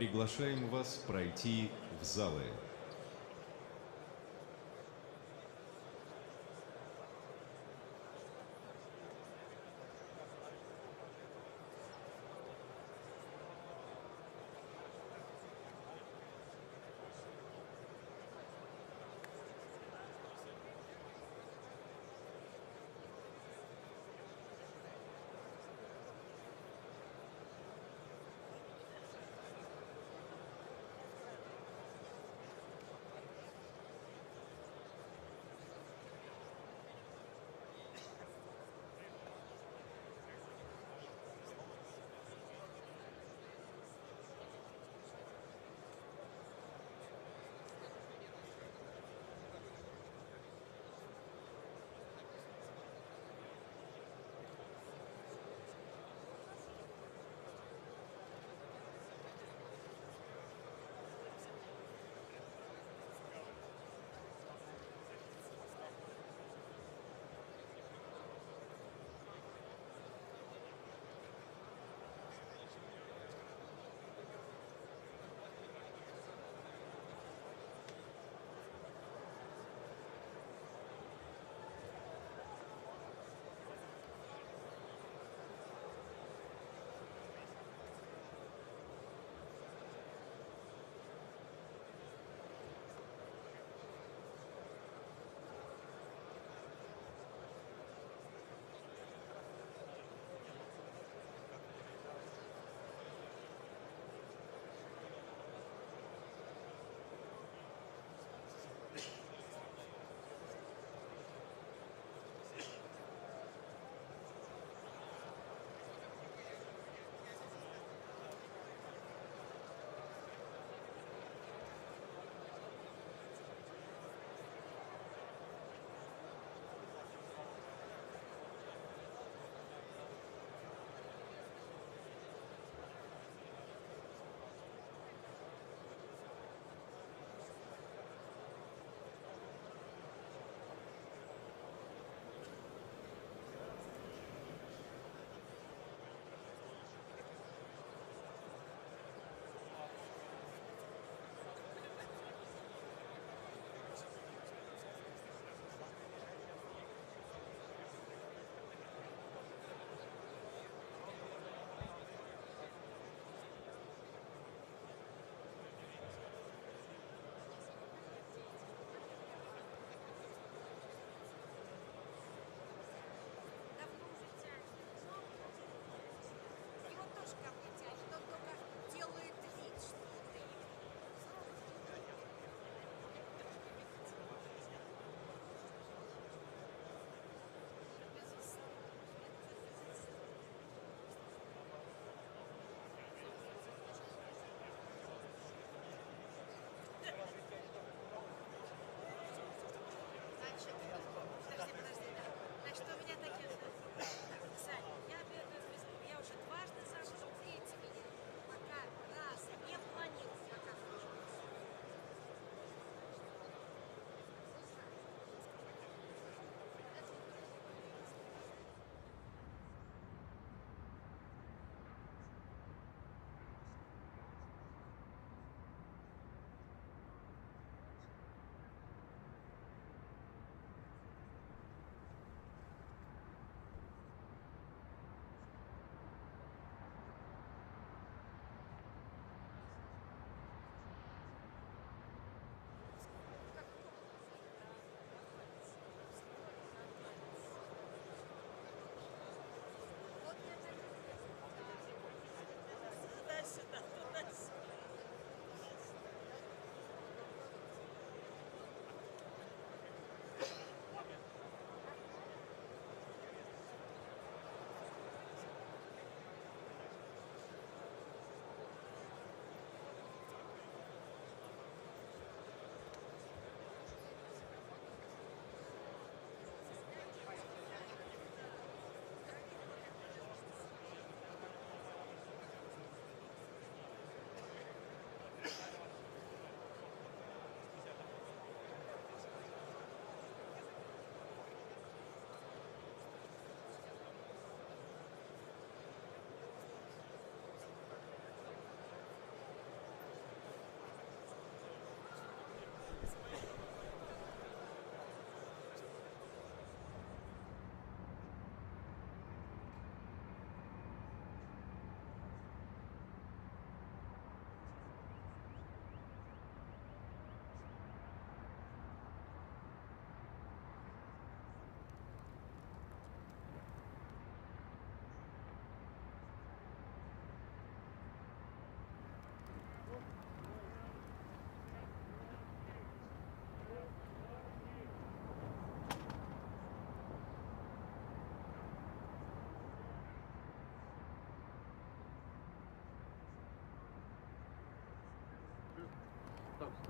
Приглашаем вас пройти в залы.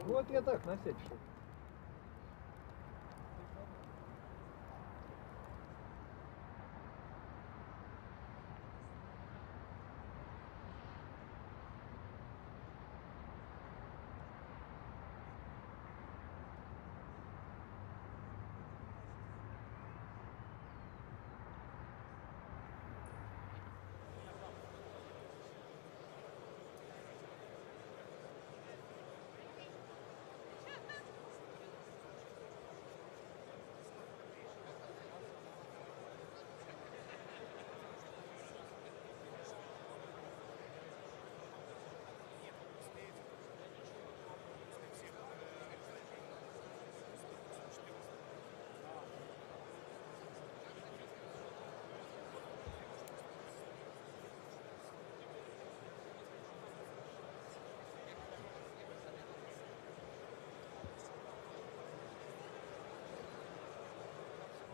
Вот я так, на всякий случай.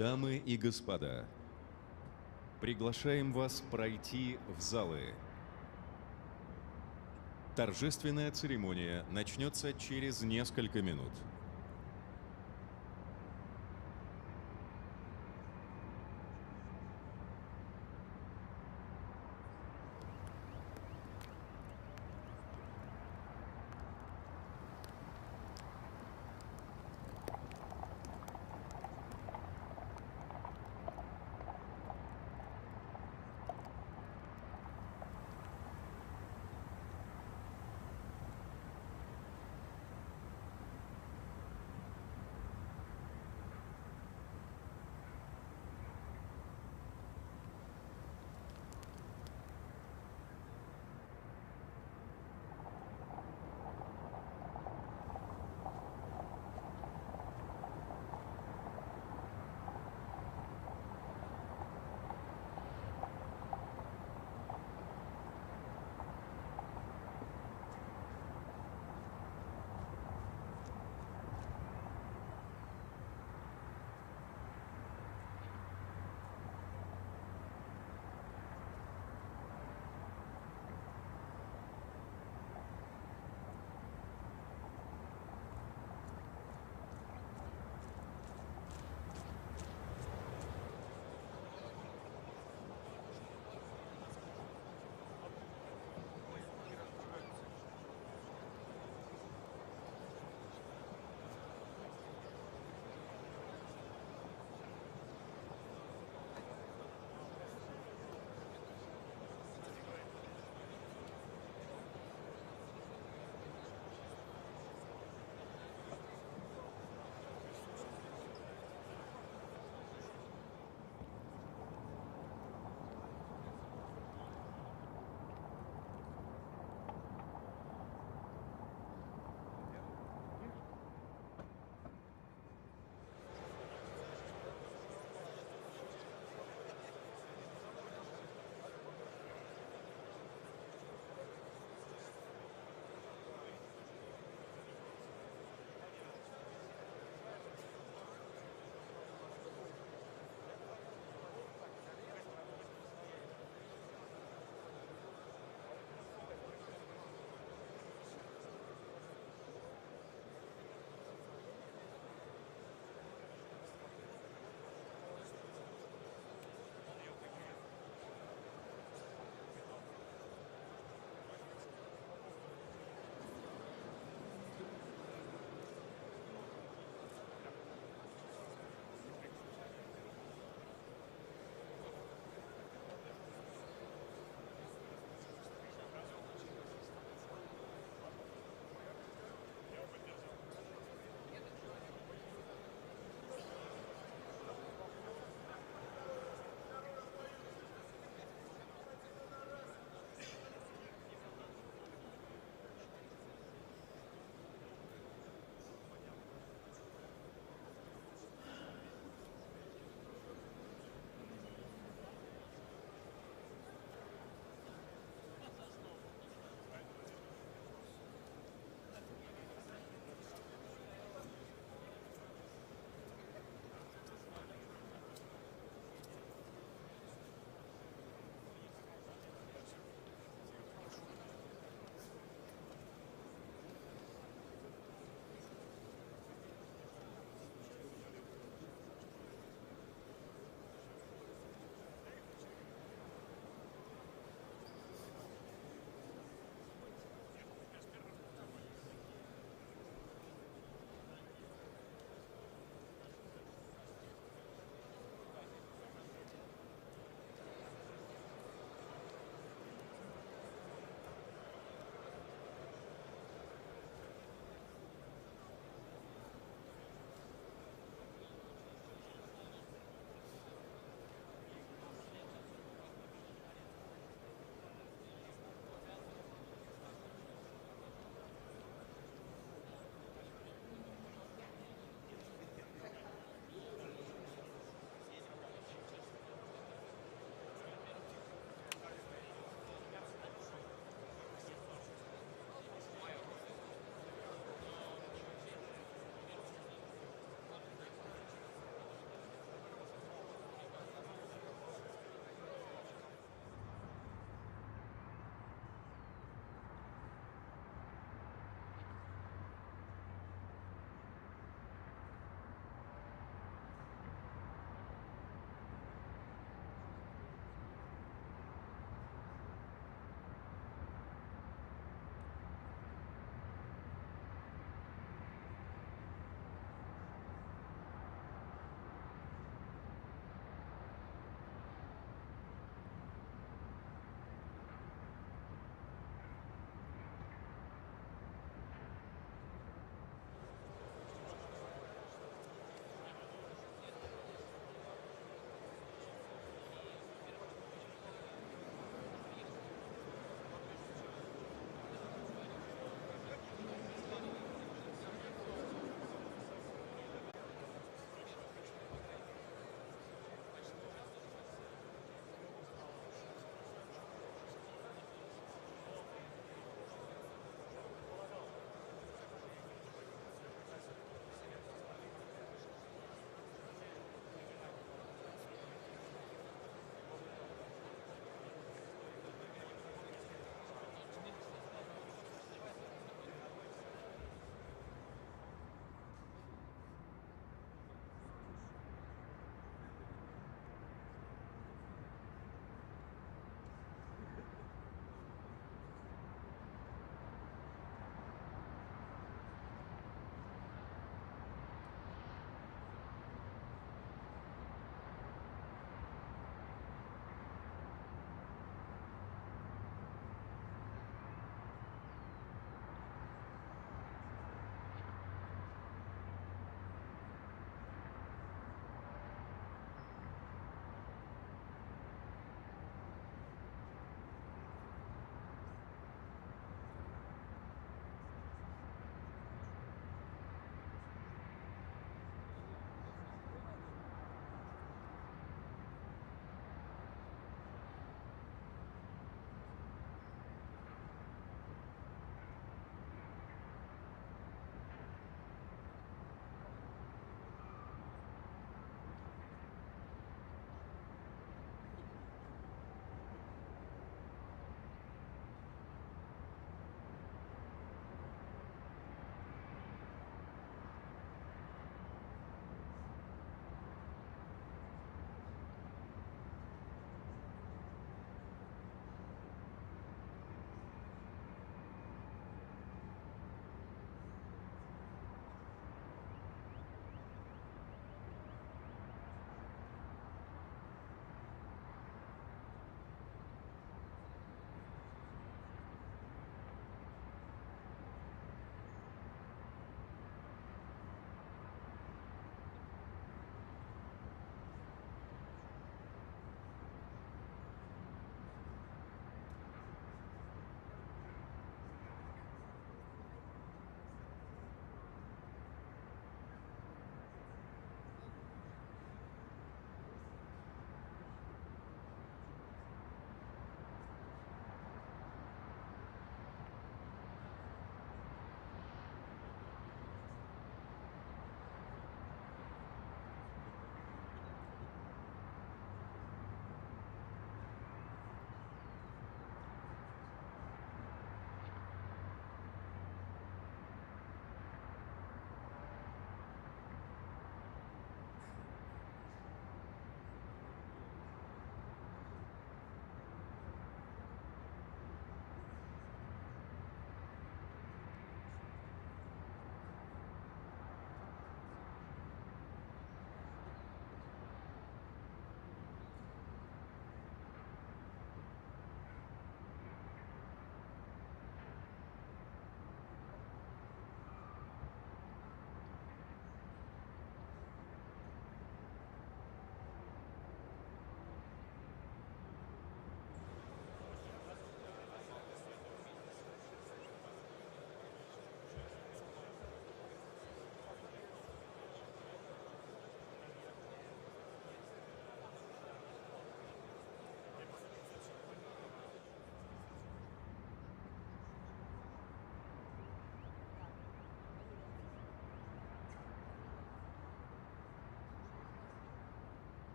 Дамы и господа, приглашаем вас пройти в залы. Торжественная церемония начнется через несколько минут.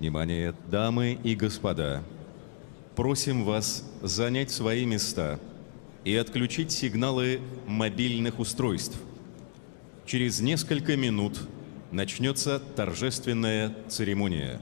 Внимание, дамы и господа! Просим вас занять свои места и отключить сигналы мобильных устройств. Через несколько минут начнется торжественная церемония.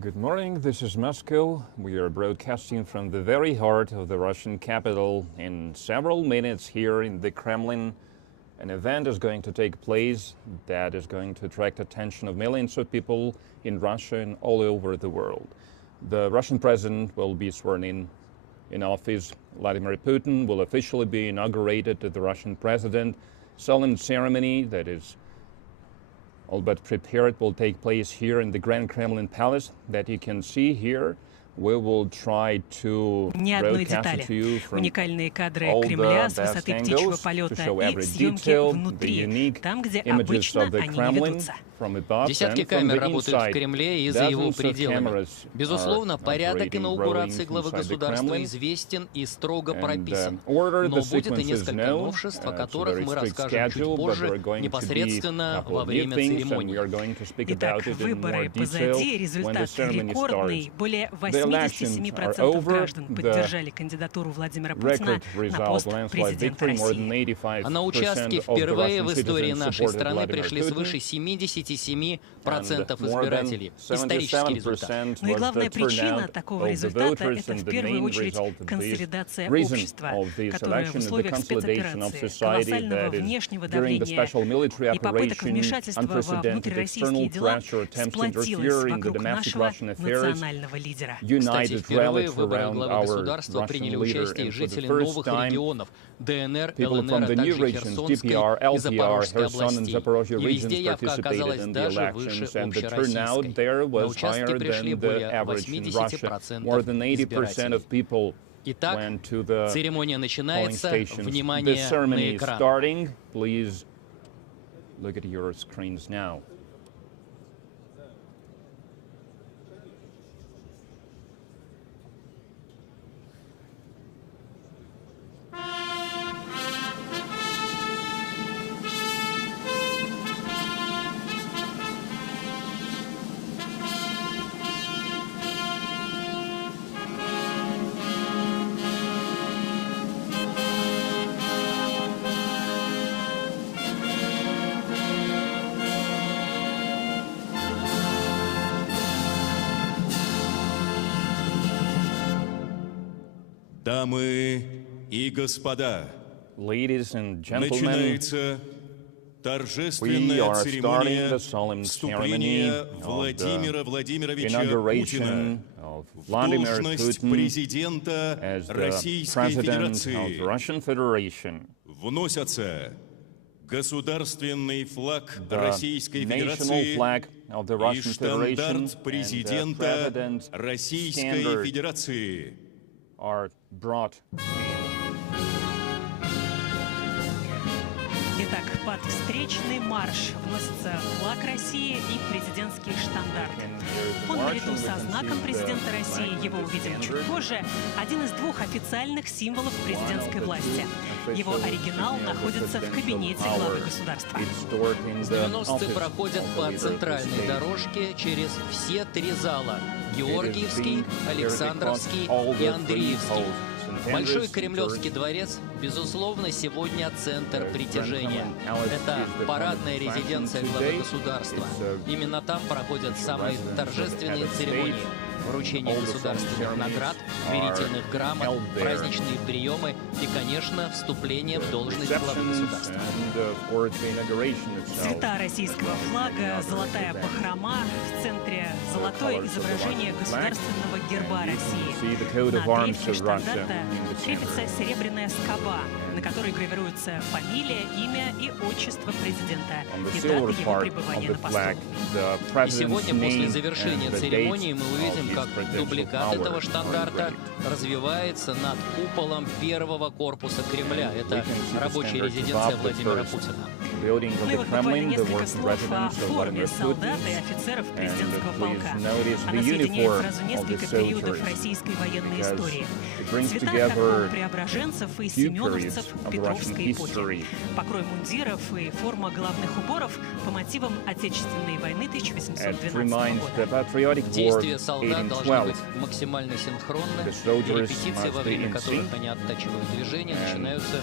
Good morning, this is Moscow. We are broadcasting from the very heart of the Russian capital. In several minutes here in the Kremlin, an event is going to take place that is going to attract attention of millions of people in Russia and all over the world. The Russian president will be sworn in office. Vladimir Putin will officially be inaugurated as the Russian president. Solemn ceremony that is all but prepared will take place here in the Grand Kremlin Palace that you can see here. We will try to broadcast it to you from Уникальные кадры all Кремля the с высоты best птичьего angles to полета show и every съемки detail, the внутри, unique там, где images обычно of the они не Kremlin ведутся. from above Десятки and from камер the работают в inside. Кремле и за его Dozens of пределами. cameras Безусловно, are порядок operating, инаугурации rolling главы inside the государства Kremlin. известен и строго And, прописан. order, Но the будет и sequence is несколько known. новшеств, о It's a которых very мы strict расскажем чуть schedule, but there позже, are going to be a непосредственно couple во of new время things, and we церемонии. are going to speak Итак, about it in more выборы detail позади, when the результат ceremony рекордный. starts. Более The elections are 87% over. граждан The поддержали кандидатуру Владимира Путина record на result, пост landslide президента victory, more than России. 85% А на участке of the впервые Russian в истории citizens нашей supported страны Vladimir пришли Putin. свыше 77% And more than избирателей. Исторический результат. 77% Ну и was главная the причина turnout такого of the результата – voters, это and в the первую main очередь result of this консолидация reason общества, of this которое в election is the условиях consolidation of спецоперации, society колоссального that is внешнего during the давления special military и попыток operation, вмешательства во unprecedented внутрироссийские external дела pressure, attempts to сплотилась interfere in the вокруг domestic нашего Russian affairs, национального лидера. Кстати, united впервые rallied в выборах around главы our государства Russian приняли leader, участие and for the жители first новых time, регионов ДНР, people from ЛНР, the а new также regions, Херсонской DPR, и LPR, Запорожской Kherson and областей. Zaporozhye И везде regions явка participated оказалась in the даже выше elections, and the общероссийской. turnout there На was участке higher пришли than the более average in Russia. 80% More than 80% избирателей. of people Итак, went to the церемония polling начинается. stations. The Внимание ceremony на is экран. starting. Please look at your screens now. Дамы и господа, Ladies and gentlemen, начинается we торжественная are starting церемония the solemn ceremony вступления of Владимира the Владимировича inauguration Путина of в Vladimir должность Putin президента as the Российской President of Федерации. the Russian Federation. Вносятся государственный флаг The Российской national Федерации flag of the и Russian Federation штандарт and the президента President's Российской standard Федерации. are brought in. Итак, под встречный марш вносится флаг России и президентский штандарт. Он наряду со знаком президента России, его увидим чуть позже, один из двух официальных символов президентской власти. Его оригинал находится в кабинете главы государства. Знаменосцы проходят по центральной дорожке через все три зала – Георгиевский, Александровский и Андреевский. Большой Кремлевский дворец, безусловно, сегодня центр притяжения. Это парадная резиденция главы государства. Именно там проходят самые торжественные церемонии. Вручение государственных наград, верительных грамот, праздничные приемы и, конечно, вступление в должность главы государства. Цвета российского флага, золотая бахрома, в центре золотое изображение государственного герба России. На древке штандарта крепится серебряная скоба, на которой гравируются фамилия, имя и отчество президента и дата его пребывания на посту. И сегодня, после завершения церемонии, мы увидим, как дубликат этого штандарта развивается над куполом первого корпуса Кремля. Это рабочая резиденция Владимира Путина. Ну и вот буквально несколько слов о форме солдат и офицеров президентского полка. Она соединяет сразу несколько периодов российской военной истории. Цвета, как у преображенцев и семеновцев Петровской эпохи. Покрой мундиров и форма головных уборов по мотивам Отечественной войны 1812 года. Действия солдат должны быть максимально синхронны, и репетиции, во время которых они оттачивают движения, начинаются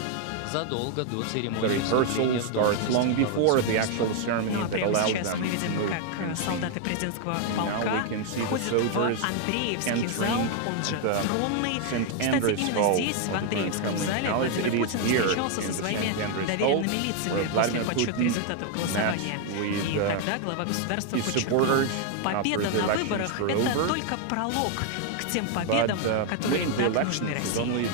задолго до церемонии вступления в должность главы государства. Ну а прямо сейчас мы видим, как солдаты президентского полка ходят в Андреевский зал, он же Тронный. Кстати, именно здесь, в Андреевском зале, Владимир Путин встречался со своими доверенными лицами после подсчета результатов голосования. И тогда глава государства подчеркнул, победа на выборах — это только пролог к тем победам, которые так нужны России.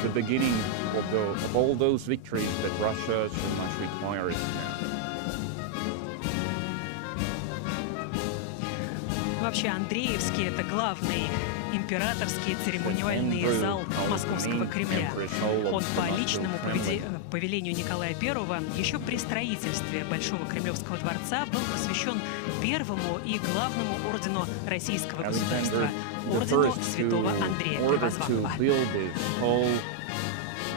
That Russia so much requires now. Вообще, Андреевский — это главный императорский церемониальный зал Московского Кремля. Он по личному повелению Николая I еще при строительстве Большого Кремлевского дворца был посвящен первому и главному ордену российского государства — ордену Святого Андрея Первозванного.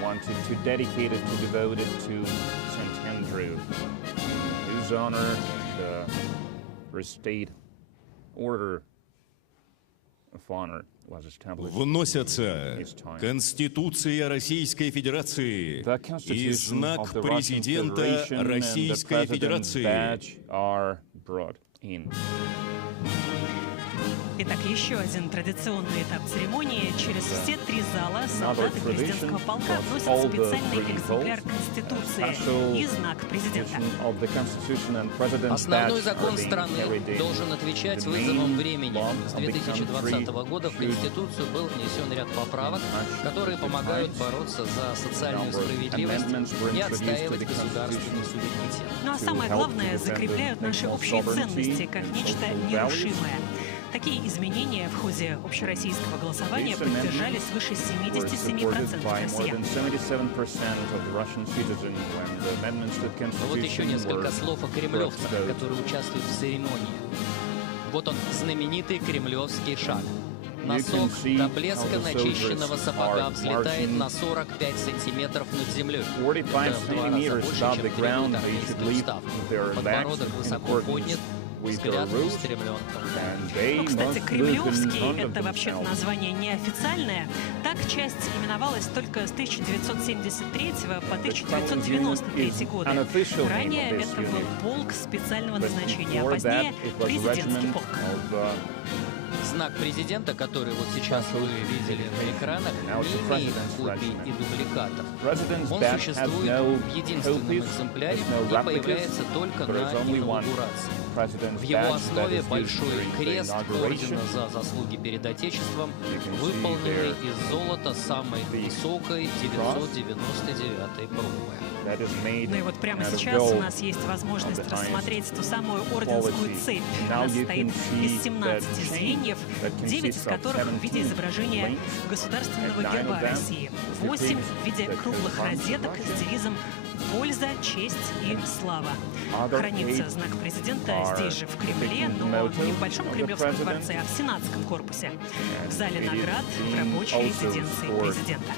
Wanted to dedicate it, to devote it to St. Andrew, in whose honor the state order of honor was established. Вносятся Конституция Российской Федерации и знак президента Российской Федерации. Итак, еще один традиционный этап церемонии. Через все три зала солдаты президентского полка вносят специальный экземпляр Конституции и знак президента. Основной закон страны должен отвечать вызовам времени. С 2020 года в Конституцию был внесен ряд поправок, которые помогают бороться за социальную справедливость и отстаивать государственный суверенитет. Ну а самое главное, закрепляют наши общие ценности как нечто нерушимое. Такие изменения в ходе общероссийского голосования поддержали свыше 77% россиян. Вот еще несколько слов о кремлевцах, которые участвуют в церемонии. Вот он, знаменитый кремлевский шаг. Носок до блеска начищенного сапога взлетает на 45 сантиметров над землей. Это в 2 раза больше, чем требует армейский устав. Подбородок высоко поднят, взгляд устремлен. Ну, кстати, кремлевский — это вообще-то название неофициальное. Так часть именовалась только с 1973 по 1993 годы. Ранее это был полк специального назначения, а позднее президентский полк. Знак президента, который вот сейчас вы видели на экранах, не имеет копий и дубликатов. Он существует в единственном экземпляре и появляется только на инаугурации. В его основе большой крест ордена за заслуги перед Отечеством, выполненный из золота самой высокой 999-й пробы. Ну и вот прямо сейчас у нас есть возможность рассмотреть ту самую орденскую цепь. Она состоит из 17 звеньев, 9 из которых в виде изображения государственного герба России, 8 в виде круглых розеток с девизом «Польза, честь и слава». Хранится знак президента здесь же, в Кремле, но не в Большом Кремлевском дворце, а в Сенатском корпусе, в зале наград в рабочей резиденции президента.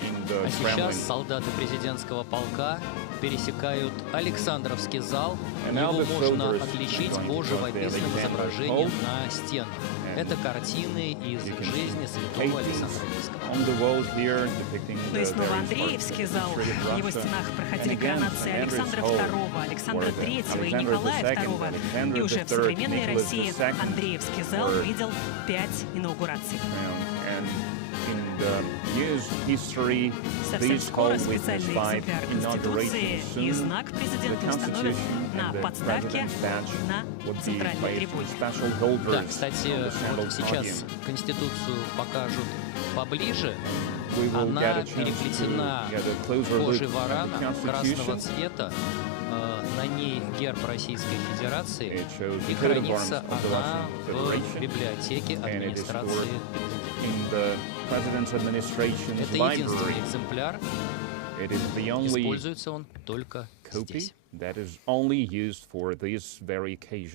А сейчас солдаты президентского полка пересекают Александровский зал. Его можно отличить по живописным изображениям на стенах. Это картины из жизни святого Александра Невского. Ну и снова Андреевский зал. В его стенах проходили коронации Александра II, Александра III и Николая II. И уже в современной России Андреевский зал видел 5 инаугураций. Совсем скоро специальный экземпляр Конституции и знак президента установят на подставке на центральной трибуне. Да, кстати, вот сейчас Конституцию покажут поближе. Она переплетена кожей варана красного цвета. На ней герб Российской Федерации, и хранится она в библиотеке администрации. Это единственный экземпляр. Используется он только здесь.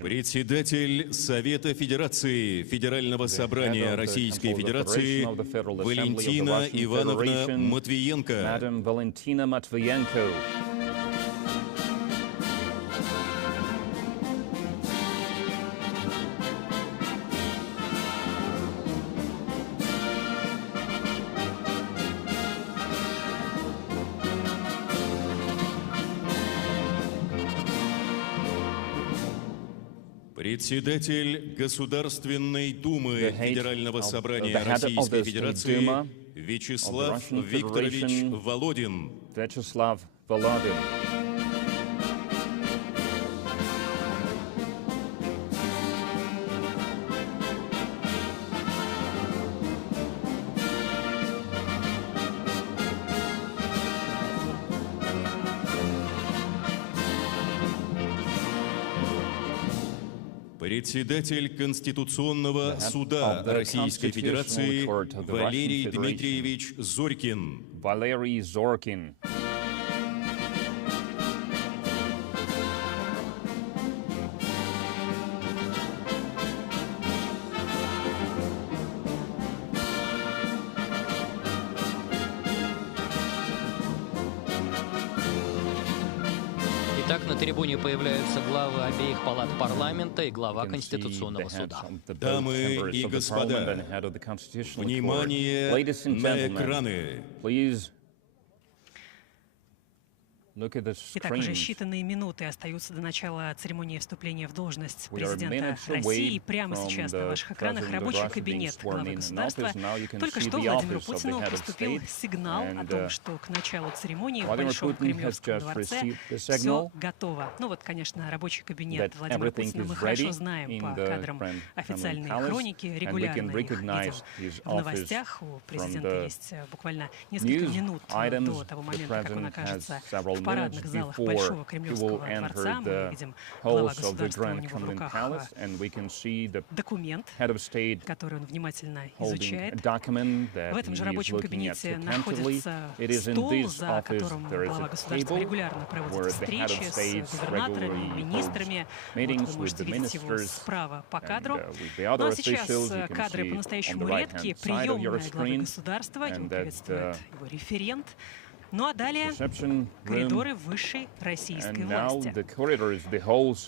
Председатель Совета Федерации Федерального собрания Российской Федерации Валентина Ивановна Матвиенко. Председатель Государственной Думы Федерального собрания Российской Федерации Вячеслав Викторович Володин. Председатель Конституционного суда Российской Федерации Валерий Дмитриевич Зорькин. Итак, на трибуне появляются главы обеих палат парламента и глава Конституционного суда. Дамы и господа, внимание на экраны. Итак, уже считанные минуты остаются до начала церемонии вступления в должность президента России. И прямо сейчас на ваших экранах рабочий кабинет главы государства. Только что Владимиру Путину поступил сигнал о том, что к началу церемонии в Большом Кремлевском дворце все готово. Ну вот, конечно, рабочий кабинет Владимира Путина мы хорошо знаем по кадрам официальной хроники, регулярно их видим в новостях. У президента есть буквально несколько минут до того момента, как он окажется в парадных залах Большого Кремлевского дворца мы видим глава государства, у него в руках документ, который он внимательно изучает. В этом же рабочем кабинете находится стол, за которым глава государства регулярно проводит встречи с губернаторами, министрами. Вот вы можете видеть его справа по кадру. Ну а сейчас кадры по-настоящему редкие. Приемная главы государства, его приветствует его референт. Ну а далее коридоры высшей российской власти.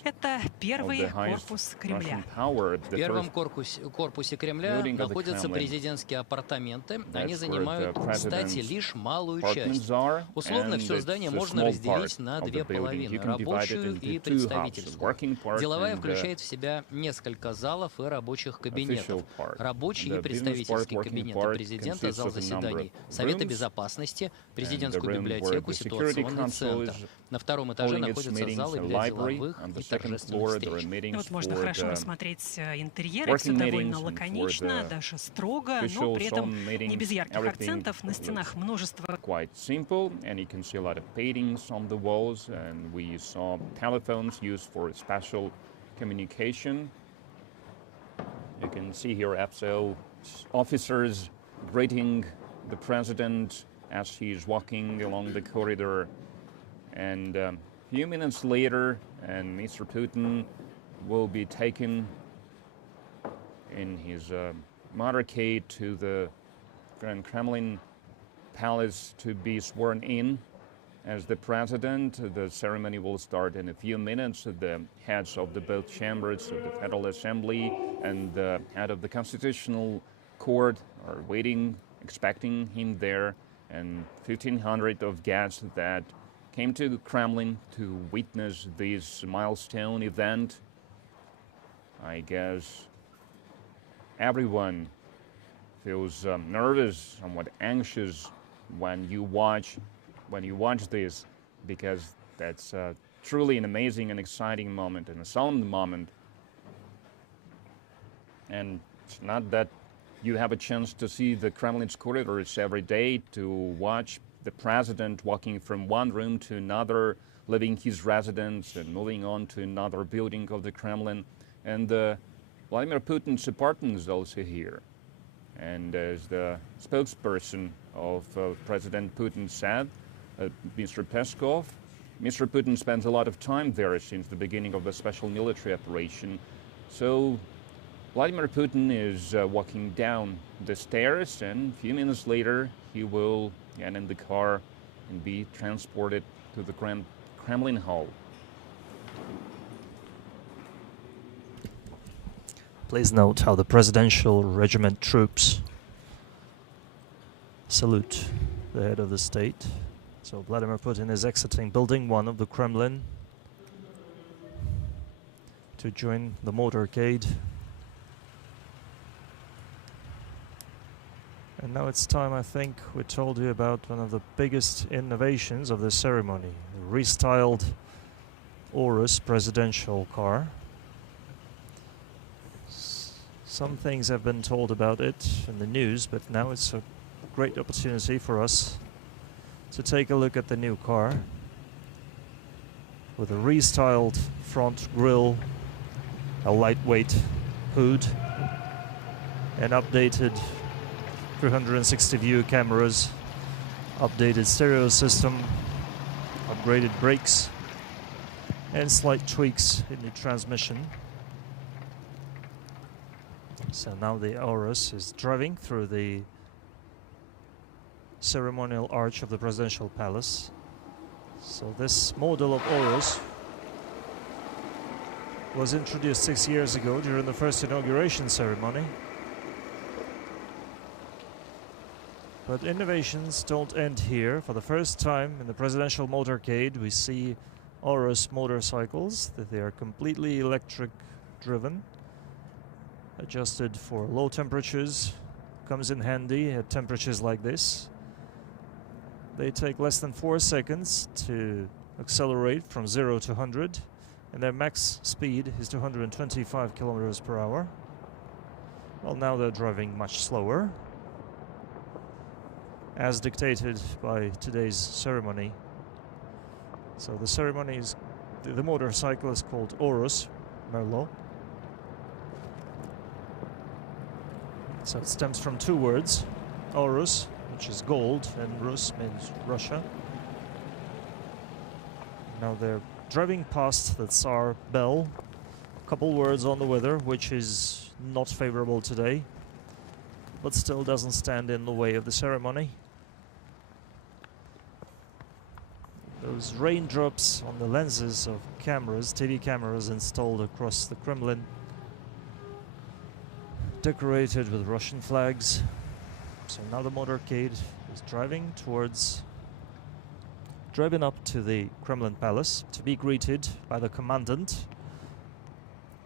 Это первый корпус Кремля. В первом корпусе Кремля находятся президентские апартаменты. Они занимают, кстати, лишь малую часть. Условно, все здание можно разделить на две половины – рабочую и представительскую. Деловая включает в себя несколько залов и рабочих кабинетов. Рабочий и представительский кабинеты президента, зал заседаний, Совета безопасности, президентскую библиотеку, ситуационный центр. На втором этаже находятся залы для деловых и торжественных встреч. Вот можно хорошо рассмотреть интерьеры, все довольно лаконично, даже строго, но при этом не без ярких акцентов. На стенах множество You can see here FSO officers greeting the president as he is walking along the corridor. And a few minutes later, and Mr. Putin will be taken in his motorcade to the Grand Kremlin Palace to be sworn in as the president. The ceremony will start in a few minutes. The heads of the both chambers of the Federal Assembly and the head of the Constitutional Court are waiting, expecting him there. And 1,500 of guests that came to the Kremlin to witness this milestone event. I guess everyone feels nervous, somewhat anxious when you watch this, because that's truly an amazing and exciting moment and a solemn moment. And it's not that you have a chance to see the Kremlin's corridors every day, to watch the president walking from one room to another, leaving his residence and moving on to another building of the Kremlin. And Vladimir Putin's apartment is also here. And as the spokesperson of President Putin said, Mr. Peskov, Mr. Putin spends a lot of time there since the beginning of the special military operation. So Vladimir Putin is walking down the stairs, and a few minutes later he will get in the car and be transported to the Grand Kremlin Hall. Please note how the presidential regiment troops salute the head of the state. So Vladimir Putin is exiting Building 1 of the Kremlin to join the motorcade. And now it's time, I think, we told you about one of the biggest innovations of the ceremony, the restyled Aurus presidential car. Some things have been told about it in the news, but now it's a great opportunity for us to take a look at the new car with a restyled front grille, a lightweight hood, and updated 360 view cameras, updated stereo system, upgraded brakes, and slight tweaks in the transmission. So now the Aurus is driving through the ceremonial arch of the presidential palace. So this model of Aurus was introduced 6 years ago during the first inauguration ceremony. But innovations don't end here. For the first time in the presidential motorcade, we see Aurus motorcycles, that they are completely electric driven, adjusted for low temperatures, comes in handy at temperatures like this. They take less than 4 seconds to accelerate from 0 to 100, and their max speed is 225 kilometers per hour. Well, now they're driving much slower, as dictated by today's ceremony. So the ceremony is, the motorcycle is called Orus, Merlot. So it stems from two words, Orus, which is gold, and Rus means Russia. Now they're driving past the Tsar Bell. A couple words on the weather, which is not favorable today, but still doesn't stand in the way of the ceremony. Those raindrops on the lenses of cameras, TV cameras installed across the Kremlin, decorated with Russian flags. So now the motorcade is driving up to the Kremlin Palace to be greeted by the commandant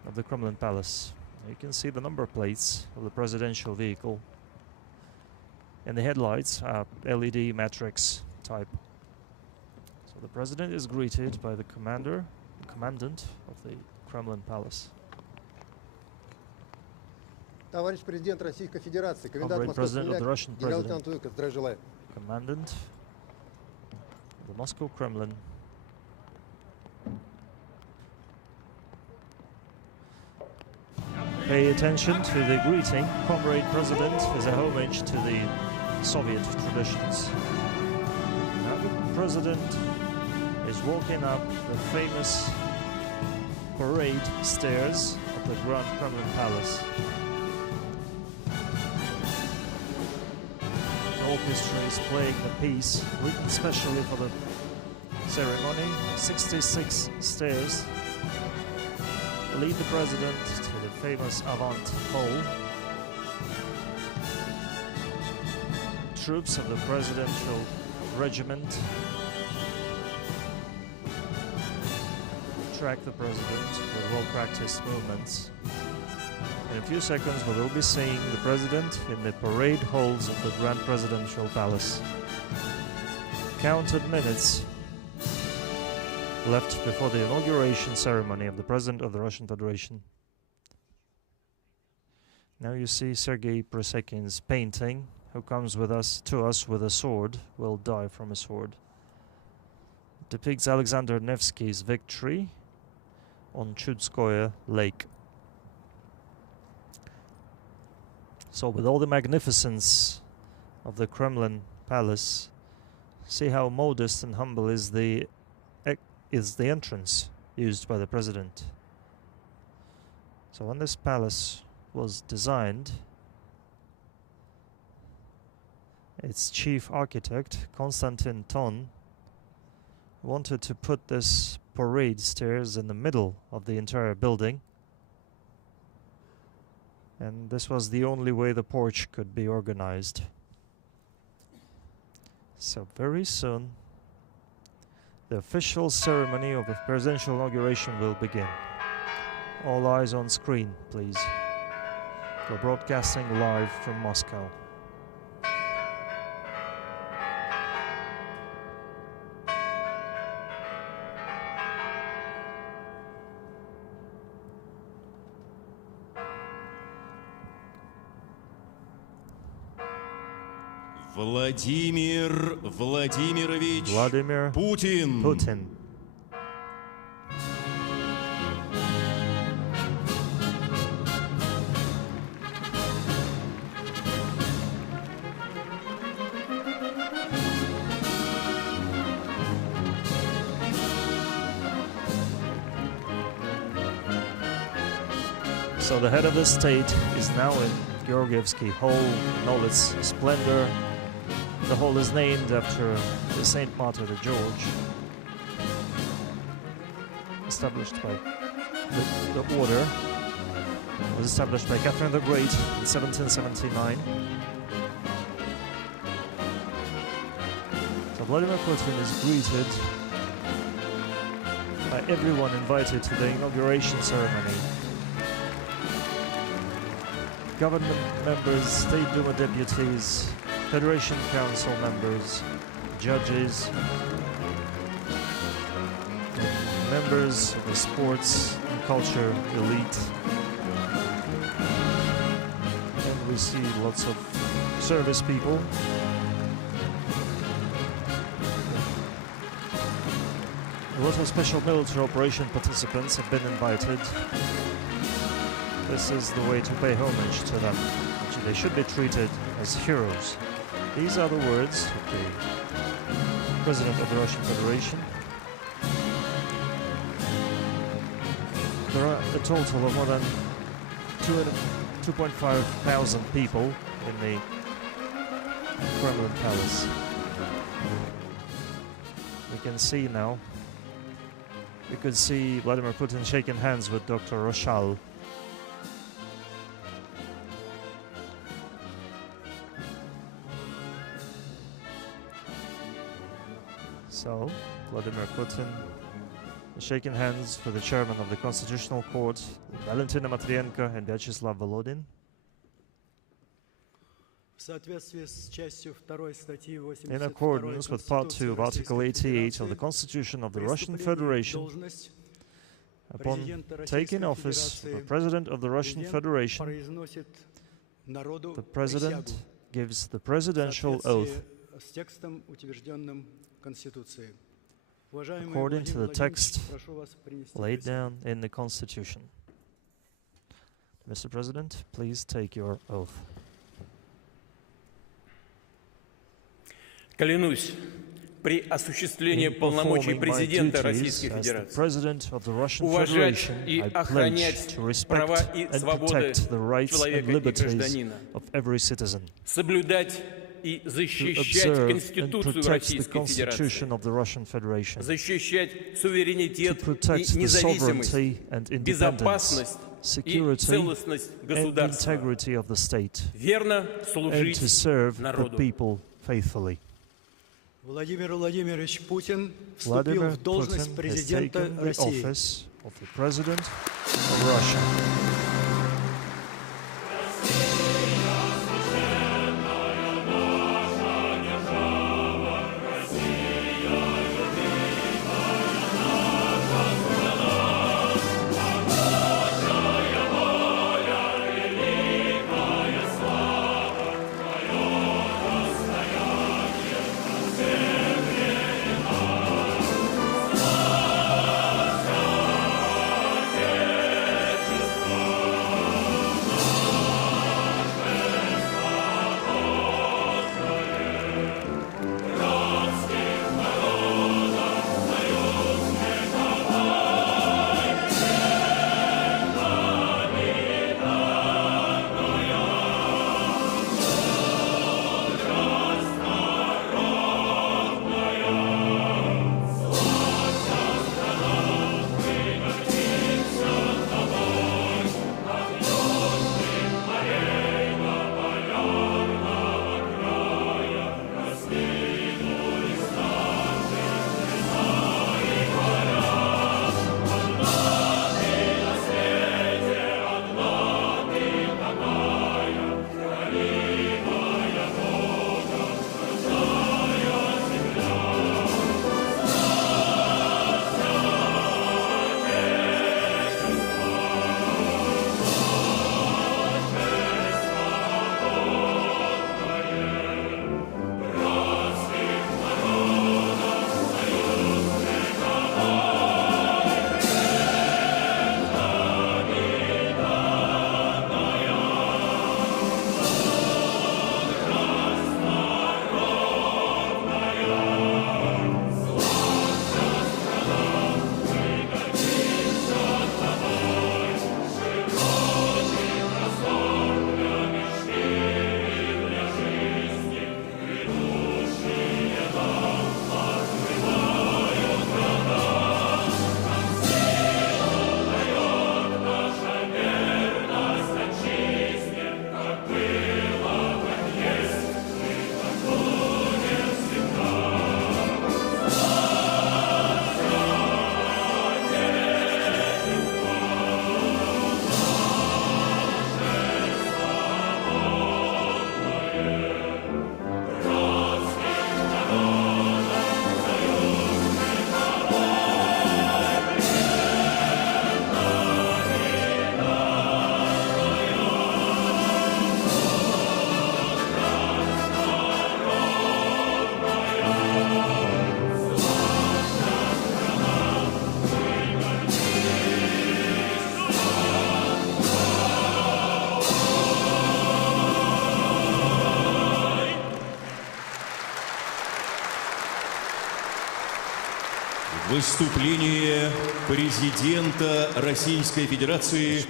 of the Kremlin Palace. You can see the number plates of the presidential vehicle, and the headlights are LED matrix type. So the president is greeted by the commandant of the Kremlin Palace. Товарищ президент Российской Федерации, комендант Comrade President of the Russian генерал-лейтенант President, Уиков, здравия желаю. Commandant of the Moscow Kremlin. Pay attention to the greeting. Comrade President is a homage to the Soviet traditions. Now the President is walking up the famous parade stairs of the Grand Kremlin Palace. The orchestra is playing the piece written specially for the ceremony. 66 stairs lead the President to the famous Avant Hall. Troops of the presidential regiment track the President with well-practiced movements. In a few seconds we will be seeing the President in the parade halls of the Grand Presidential Palace. Counted minutes left before the inauguration ceremony of the President of the Russian Federation. Now you see Sergei Prosekin's painting, who comes to us with a sword, will die from a sword. It depicts Alexander Nevsky's victory on Chudskoye Lake. So with all the magnificence of the Kremlin Palace, see how modest and humble is the entrance used by the President. So when this palace was designed, its chief architect, Konstantin Ton, wanted to put this parade stairs in the middle of the entire building, and this was the only way the porch could be organized. So very soon the official ceremony of the presidential inauguration will begin. All eyes on screen, please. We're broadcasting live from Moscow. Владимир Владимирович Putin. So the head of the state is now in Georgievsky Hall in all its splendor. The hall is named after the Saint Martyr the George, established by the order. It was established by Catherine the Great in 1779. So Vladimir Putin is greeted by everyone invited to the inauguration ceremony. Government members, State Duma deputies, Federation Council members, judges, members of the sports and culture elite. And we see lots of service people. A lot of special military operation participants have been invited. This is the way to pay homage to them. They should be treated as heroes. These are the words of the President of the Russian Federation. There are a total of more than 2.5 thousand people in the Kremlin Palace. We can see now. You could see Vladimir Putin shaking hands with Dr. Roshal. So, Vladimir Putin is shaking hands with the chairman of the Constitutional Court, Valentina Matvienko and Vyacheslav Volodin. In accordance with Part 2 of Article 88 of the Constitution of the Russian Federation, upon taking office, the President of the Russian Federation, the President gives the presidential oath according to the text laid down in the Constitution. Mr. President, please take your oath. Клянусь при осуществлении полномочий президента Российской Федерации уважать и охранять права и свободы человека и гражданина, соблюдать и защищать Конституцию Российской Федерации, защищать суверенитет и независимость, безопасность и целостность государства, верно служить народу. Владимир Владимирович Путин вступил в должность президента России. Выступление президента Российской Федерации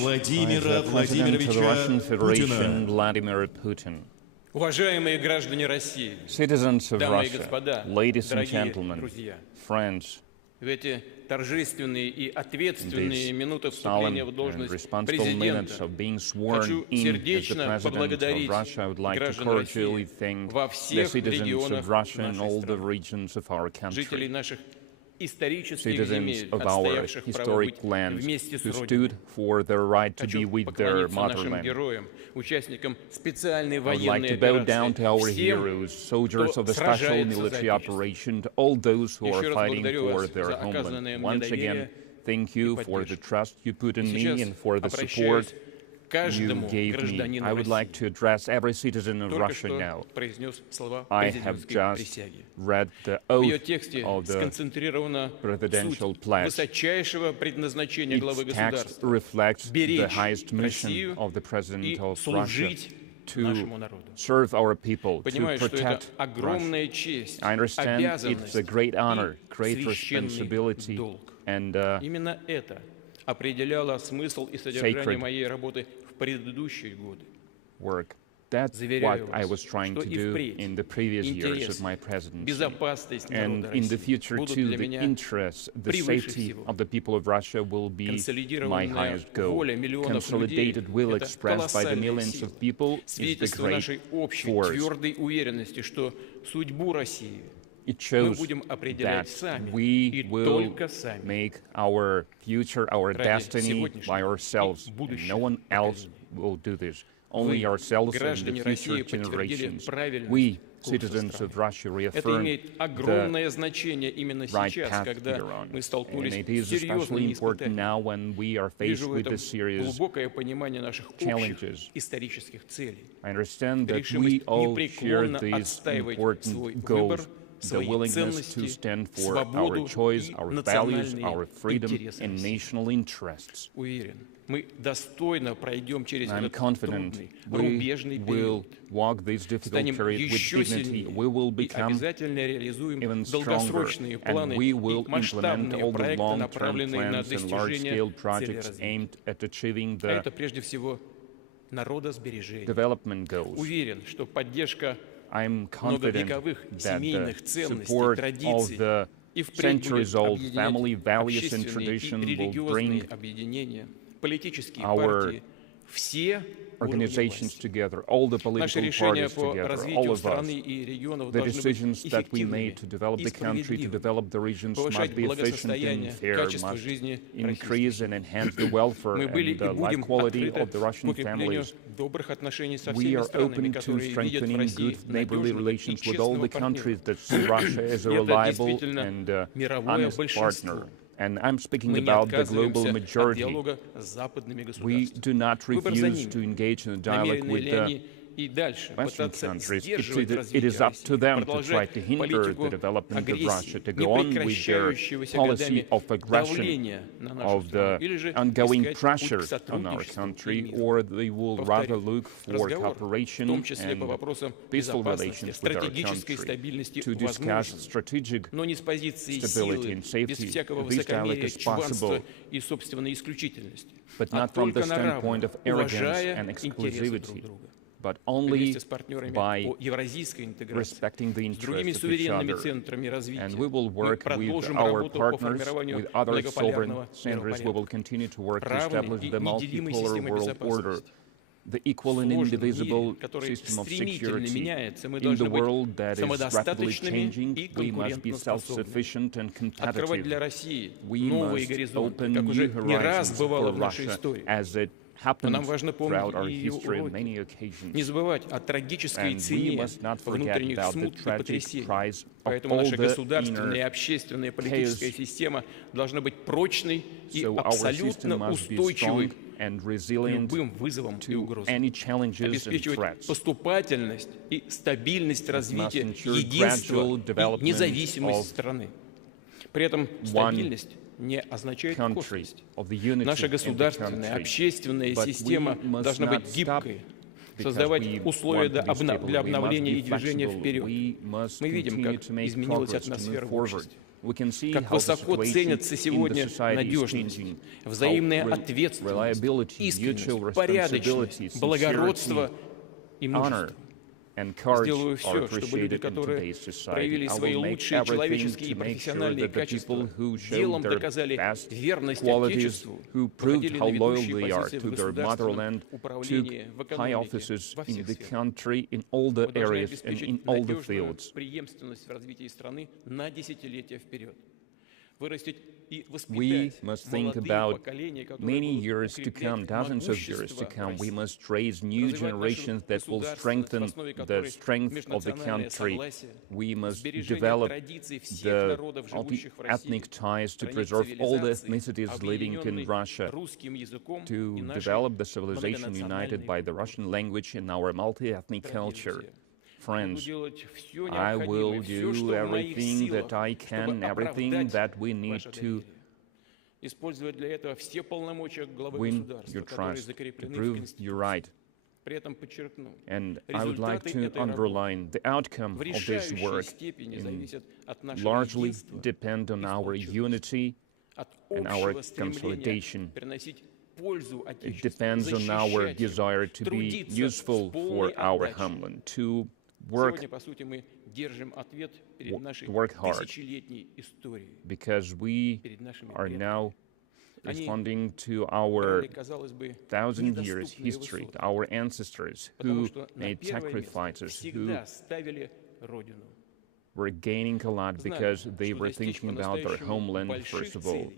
Владимира Владимировича Путина. Уважаемые граждане России, дамы и господа, дорогие друзья, в эти торжественные и ответственные минуты вступления в должность президента хочу сердечно поблагодарить граждан России во всех регионах нашей страны, жителей наших исторических земель, отстоявших правовой путь вместе с Родиной. Хочу поклониться нашим героям, участникам специальной военной операции, всем, кто сражается за Отечество. Еще раз благодарю вас за оказанное мне доверие и поддержку. Сейчас обращаюсь к каждому гражданину I would like to address every citizen of Russia now. I have just read the oath of the presidential pledge. Each text reflects the highest mission of the President of Russia to serve our people, to protect Russia. I understand it's a great honor, great responsibility, and определяла смысл и содержание моей работы в предыдущие годы. Work. That's what I was trying to do in the previous years of my presidency. And in the future too, the interests, the safety of the people of Russia will be my highest goal. Consolidated will expressed by the millions of people is the great force. It shows that we will make our future, our destiny by ourselves, and no one else will do this. Only ourselves and the future generations. We, citizens of Russia, reaffirm the right path we are on. And it is especially important now when we are faced with the serious challenges. I understand that we all share these important goals, the willingness to stand for our choice, our values, our freedom, and national interests. I'm confident we will walk this difficult period with dignity. We will become even stronger, and we will implement all the long-term plans and large-scale projects aimed at achieving the development goals. I'm confident that the support of the centuries-old family values and tradition will bring our organizations together, all the political parties together, all of us. The decisions that we made to develop the country, to develop the regions must be efficient and fair, must increase and enhance the welfare and the life quality of the Russian families. We are open to strengthening good neighborly relations with all the countries that see Russia as a reliable and honest partner. And I'm speaking about the global majority. We do not refuse to engage in a dialogue with the Western countries. It is up to them to try to hinder the development of Russia, to go on with their policy of aggression, of the ongoing pressure on our country, or they will rather look for cooperation and peaceful relations with our country to discuss strategic stability and safety. This dialogue is possible, but not from the standpoint of arrogance and exclusivity, but only by respecting the interests of each other. And we will work with our partners, with other sovereign centers. We will continue to work to establish the multipolar world order, the equal and indivisible system of security. In the world that is rapidly changing, we must be self-sufficient and competitive. We must open new horizons for Russia as it happened throughout our history on many occasions. And we must not forget about the tragic price of all the inner chaos. So our system must be strong and resilient to any challenges and threats. It must ensure gradual development of one country, of the unity Наша государственная, общественная система должна быть гибкой, создавать условия для обновления и движения вперед. Мы видим, как изменилась атмосфера в обществе. We can see как how the высоко situation ценится in the сегодня society is надежность, changing, взаимная how ответственность, reliability, искренность, mutual порядочность, responsibility, благородство и honor мужество. and courage Сделаю are все, чтобы люди, appreciated in которые today's society. проявили I свои will make лучшие everything человеческие и to make sure профессиональные that the people качества, who show делом their доказали best верность qualities, Отечеству, who proved выходили how на loyal ведущие they are позиции в to their государственном motherland, took управлении, в high экономике, offices во in всех the сферах. country, in all the Мы должны areas and обеспечить in all the надежную fields. преемственность в развитии страны на десятилетия вперед. Вырастить и We воспитать must think молодые about поколения, которые many будут years to come, укреплять dozens of years to могущество come. We России. must raise new Развивать нашу generations that will государственность, в strengthen основе the которой strength of the межнациональное country. согласие, We must сбережение develop традиций всех the народов, живущих в России, ethnic ties to стране preserve all the цивилизации, ethnicities living in объединенной Russia, русским языком и to нашей develop the civilization united многонациональной by the Russian language and our multi-ethnic culture. друзья. Friends, Буду делать всё I will необходимое, всё, do что в моих everything силах, that I can, чтобы everything оправдать that we need ваше to доверие. Использовать для этого все полномочия главы win государства, your которые trust, to закреплены в prove Конституции. your right. При этом подчеркну, And I would like результаты to этой работы underline the outcome в of this решающей work степени зависят от нашего largely единства depend on и our сплоченности, unity от and our общего стремления consolidation. приносить пользу It Отечеству, depends on our защищать его, desire to be трудиться useful с полной for our отдачей. homeland, to work Сегодня, по сути, мы держим ответ перед нашей work hard. тысячелетней историей, because we перед нашими are предками. now Они responding to our брали, казалось бы, 1,000 years недоступные history, высоты, our ancestors потому who что на made первое место sacrifices, who всегда ставили Родину. were gaining a lot because they что were достичь thinking about their по-настоящему homeland больших first of all. целей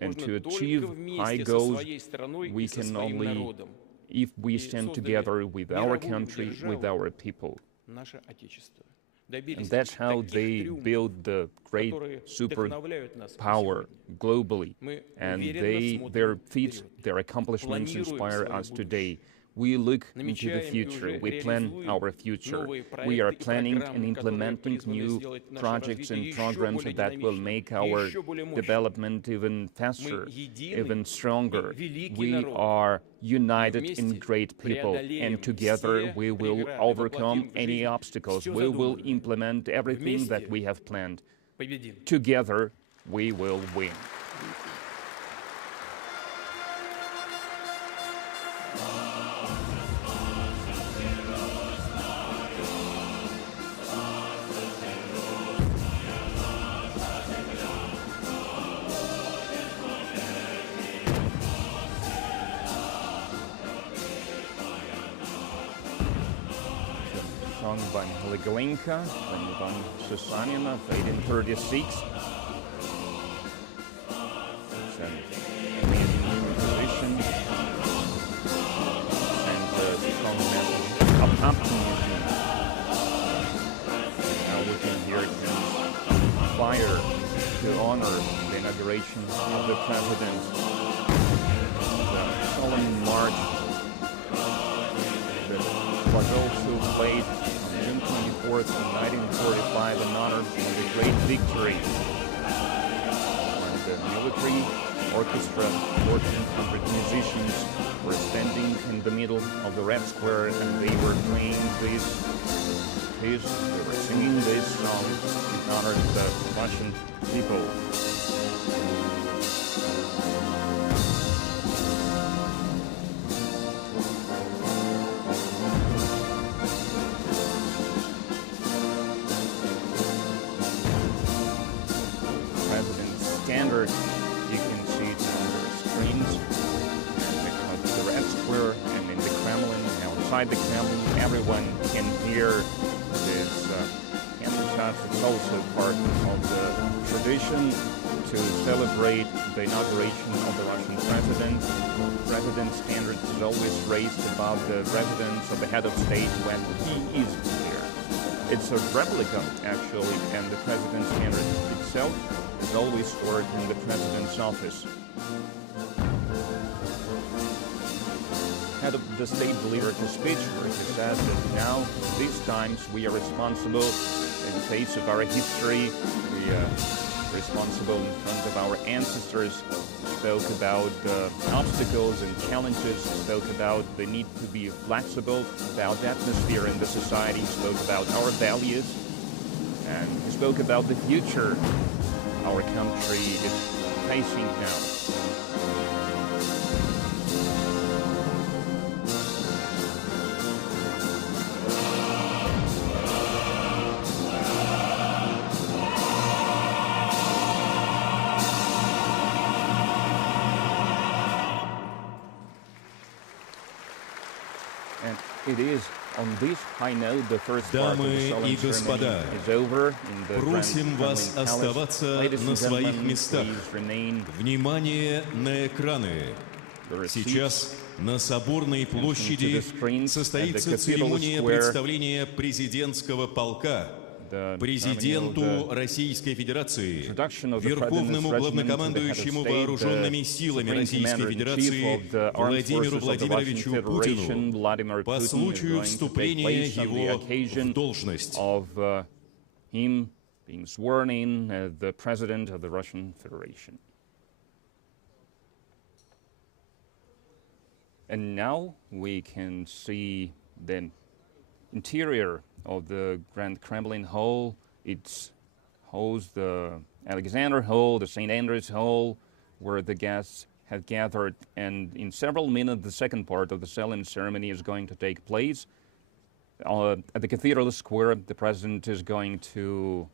And можно to только achieve high вместе со goals, своей страной we и со can своим only народом. if we И stand создали together with our мировую country, with державу, our people. Наше Отечество. And Добились that's how таких they триумфов, build the great которые вдохновляют нас и superpower сегодня. globally. Мы And уверенно their смотрим feats, вперед. their accomplishments Планируем inspire свое us будущее. today. We look into the Намечаем и future, уже we plan реализуем our future. новые We are проекты и planning and программы, которые implementing призваны new сделать наше projects развитие and еще programs более that will динамичным, make our еще более мощным. development even faster, Мы единый even stronger. и великий We народ. are united вместе in great people, преодолеем and together все we will преграды, overcome воплотим в any жизнь obstacles. всё We will задуманное. implement everything that Вместе we have planned. Победим. Together we will win. Song by Legalinka from Ivan Susanina of 1836. It's an amazing composition and a strong message of optimism. Now we can hear it in fire to honor the inauguration of the president. The solemn march that was also played on June 24th, 1945 in honor of the great victory when the military orchestra, 1,400 musicians were standing in the middle of the Red Square and they were playing they were singing this song in honor of the Russian people. Standard, you can see it on the screens at the Red Square and in the Kremlin, outside the Kremlin, everyone can hear this anti-shots. It's also part of the tradition to celebrate the inauguration of the Russian president. President standard is always raised above the residence of the head of state when he is there. It's a replica, actually, and the president's standard itself is always stored in the president's office. Head of the state delivered a speech where he said that now, these times, we are responsible in the face of our history. We are responsible in front of our ancestors. Spoke about obstacles and challenges. Spoke about the need to be flexible, about the atmosphere in the society. Spoke about our values, and he spoke about the future. our country is facing now. And it is on this high note the first part of the solemn ceremony is over in the Grand Kremlin Palace. Ladies and gentlemen, please remain. Внимание на экраны. Сейчас на Соборной площади состоится церемония представления президентского полка президенту Российской Федерации, Верховному главнокомандующему вооруженными силами Российской Федерации Владимиру Владимировичу Путину по случаю вступления его в должность. Him being sworn in as the President of the Russian Federation. And now we can see the interior of the Grand Kremlin Hall. It hosts the Alexander Hall, the St. Andrew's Hall, where the guests have gathered. And in several minutes, the second part of the solemn ceremony is going to take place. At the Cathedral Square, the President is going to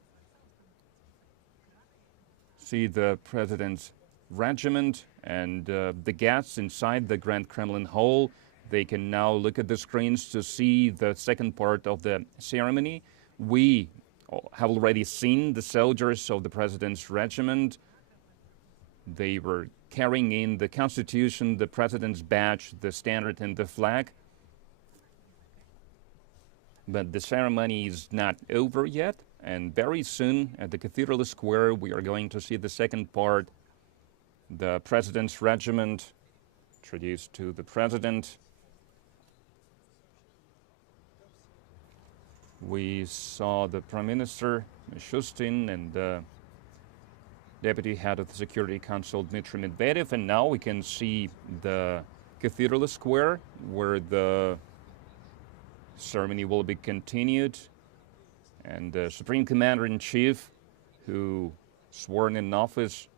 see the President's Regiment, and the guests inside the Grand Kremlin Hall, they can now look at the screens to see the second part of the ceremony. We have already seen the soldiers of the President's Regiment. They were carrying in the Constitution, the President's badge, the standard, and the flag. But the ceremony is not over yet, and very soon at the Cathedral Square we are going to see the second part. The President's Regiment introduced to the President. We saw the Prime Minister, Mishustin, and the Deputy Head of the Security Council, Dmitry Medvedev, and now we can see the Cathedral Square, where the ceremony will be continued, and the Supreme Commander-in-Chief, who sworn in office,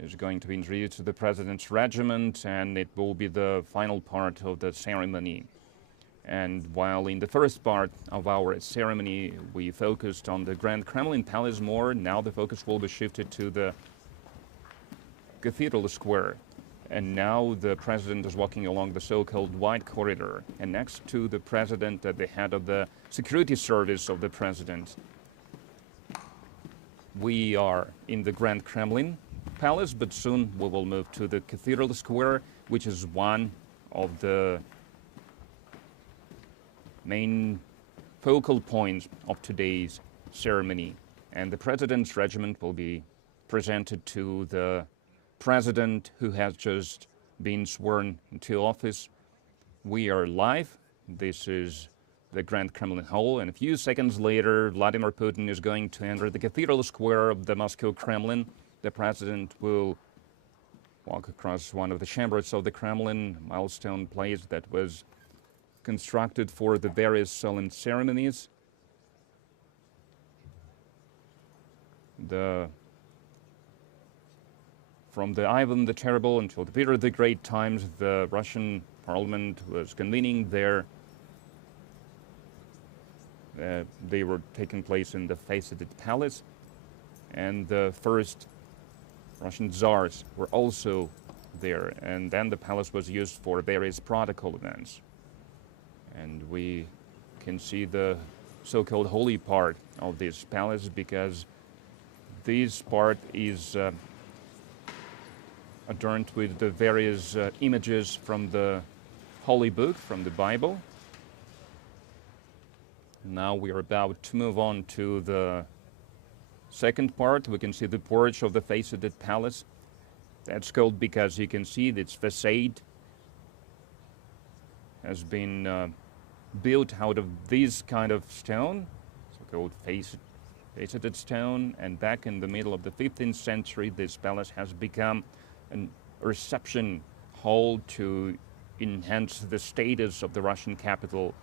is going to be introduced to the President's Regiment, and it will be the final part of the ceremony. And while in the first part of our ceremony we focused on the Grand Kremlin Palace more, now the focus will be shifted to the Cathedral Square. And now the President is walking along the so-called White Corridor, and next to the President at the head of the security service of the President. We are in the Grand Kremlin Palace, but soon we will move to the Cathedral Square, which is one of the main focal points of today's ceremony. And the President's Regiment will be presented to the President, who has just been sworn into office. We are live. This is the Grand Kremlin Hall, and a few seconds later Vladimir Putin is going to enter the Cathedral Square of the Moscow Kremlin. The President will walk across one of the chambers of the Kremlin, milestone place that was constructed for the various solemn ceremonies. From the Ivan the Terrible until the Peter the Great times, the Russian Parliament was convening there. They were taking place in the Faceted Palace, and the first Russian czars were also there, and then the palace was used for various protocol events. And we can see the so-called holy part of this palace, because this part is adorned with the various images from the Holy Book, from the Bible. Now we are about to move on to the second part. We can see the porch of the Faceted Palace. That's called because you can see its facade has been built out of this kind of stone, so-called faceted stone, and back in the middle of the 15th century this palace has become a reception hall to enhance the status of the Russian capital.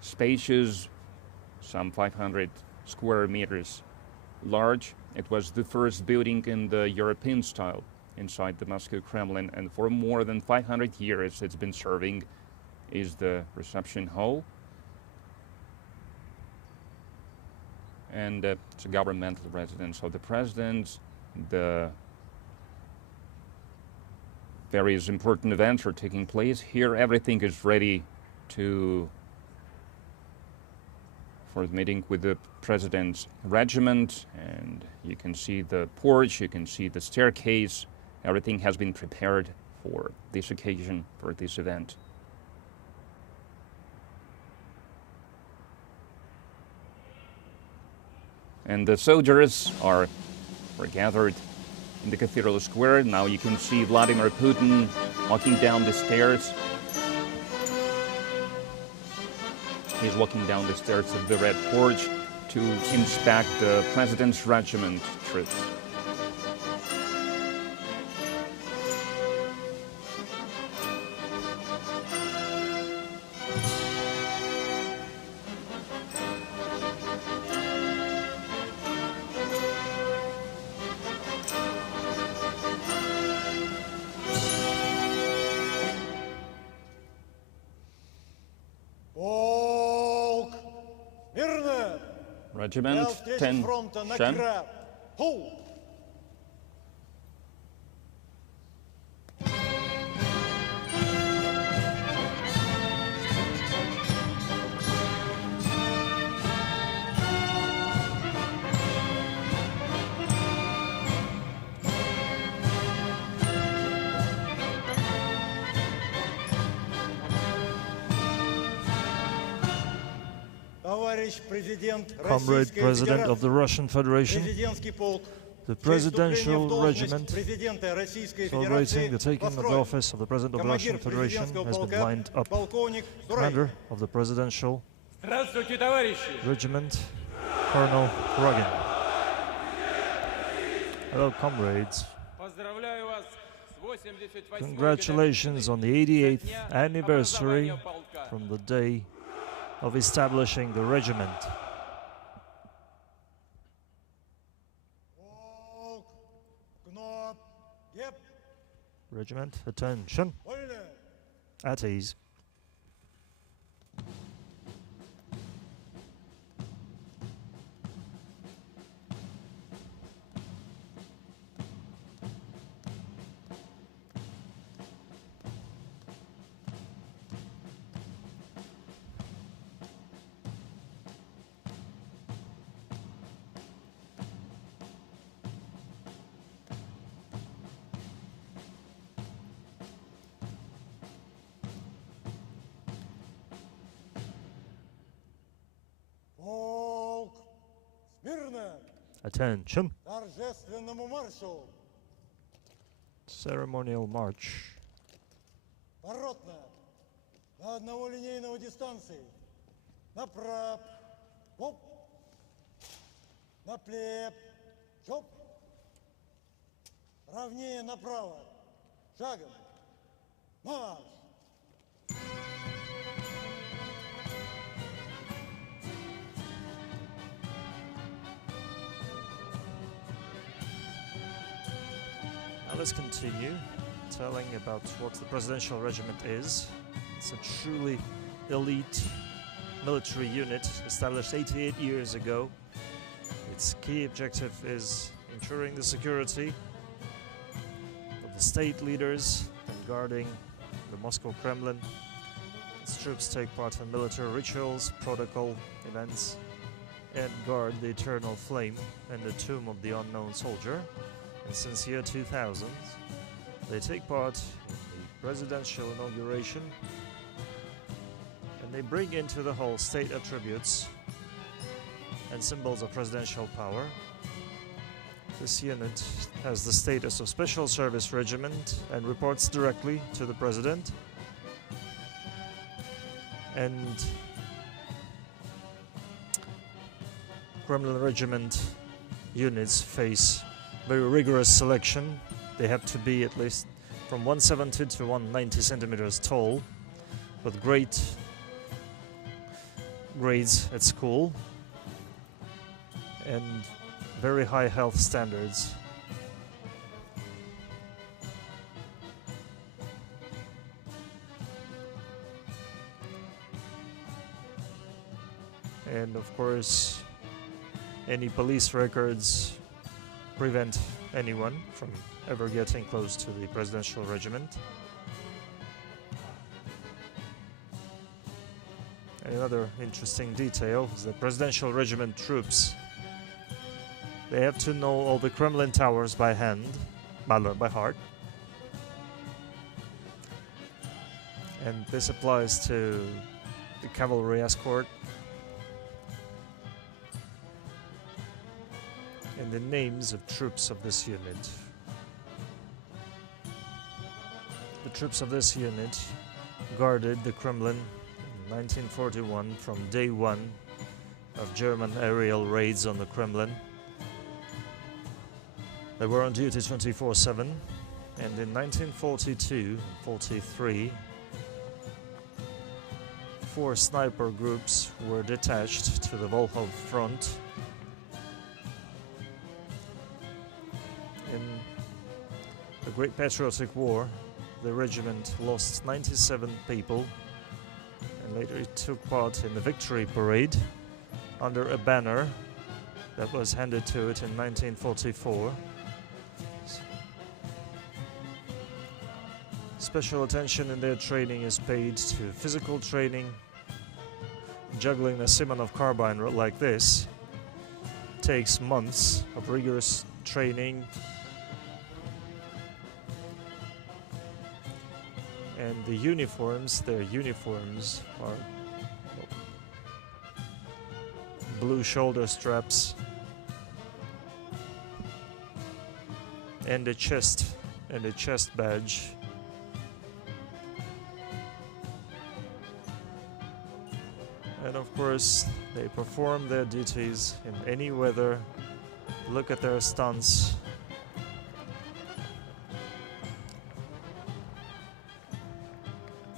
Spacious, some 500 square meters, large. It was the first building in the European style inside the Moscow Kremlin, and for more than 500 years it's been serving as the reception hall. And it's a governmental residence of the president. The various important events are taking place here. Everything is ready for the meeting with the president's regiment, and you can see the porch, you can see the staircase. Everything has been prepared for this occasion, for this event. And the soldiers are gathered in the cathedral square. Now you can see Vladimir Putin walking down the stairs. He's walking down the stairs of the Red Porch to inspect the president's regiment troops. Regiment 10 Shem. Comrade President of the Russian Federation, the Presidential Regiment celebrating the taking of the office of the President of the Russian Federation has been lined up. Commander of the Presidential Regiment, Colonel Rugin. Hello, comrades. Congratulations on the 88th anniversary from the day of establishing the regiment. Regiment, attention. At ease. Attention. Ceremonial march. На одного линейного дистанции. Направо. Хоп. Наплеп. Хоп. Равнее направо. Шагом. Марш. Now let's continue telling about what the Presidential Regiment is. It's a truly elite military unit established 88 years ago. Its key objective is ensuring the security of the state leaders and guarding the Moscow Kremlin. Its troops take part in military rituals, protocol events, and guard the eternal flame and the tomb of the unknown soldier. And since year 2000, they take part in the presidential inauguration, and they bring into the whole state attributes and symbols of presidential power. This unit has the status of Special Service Regiment and reports directly to the President. And Kremlin Regiment units face very rigorous selection. They have to be at least from 170 to 190 centimeters tall, with great grades at school, and very high health standards. And of course, any police records prevent anyone from ever getting close to the presidential regiment. Another interesting detail is that presidential regiment troops, they have to know all the Kremlin towers by hand, by heart. And this applies to the cavalry escort. And the names of troops of this unit. The troops of this unit guarded the Kremlin in 1941 from day one of German aerial raids on the Kremlin. They were on duty 24/7, and in 1942 and 43, 4 sniper groups were detached to the Volkhov front. In the Great Patriotic War, the regiment lost 97 people, and later it took part in the victory parade under a banner that was handed to it in 1944. Special attention in their training is paid to physical training. Juggling a Simonov carbine like this takes months of rigorous training. And the uniforms, their uniforms are blue shoulder straps and a chest badge. And of course, they perform their duties in any weather. Look at their stunts.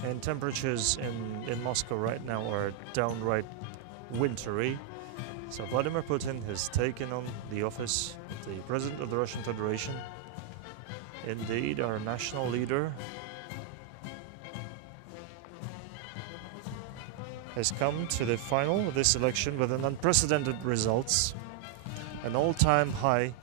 And temperatures in Moscow right now are downright wintry. So Vladimir Putin has taken on the office of the President of the Russian Federation. Indeed, our national leader has come to the final of this election with an unprecedented results, an all-time high.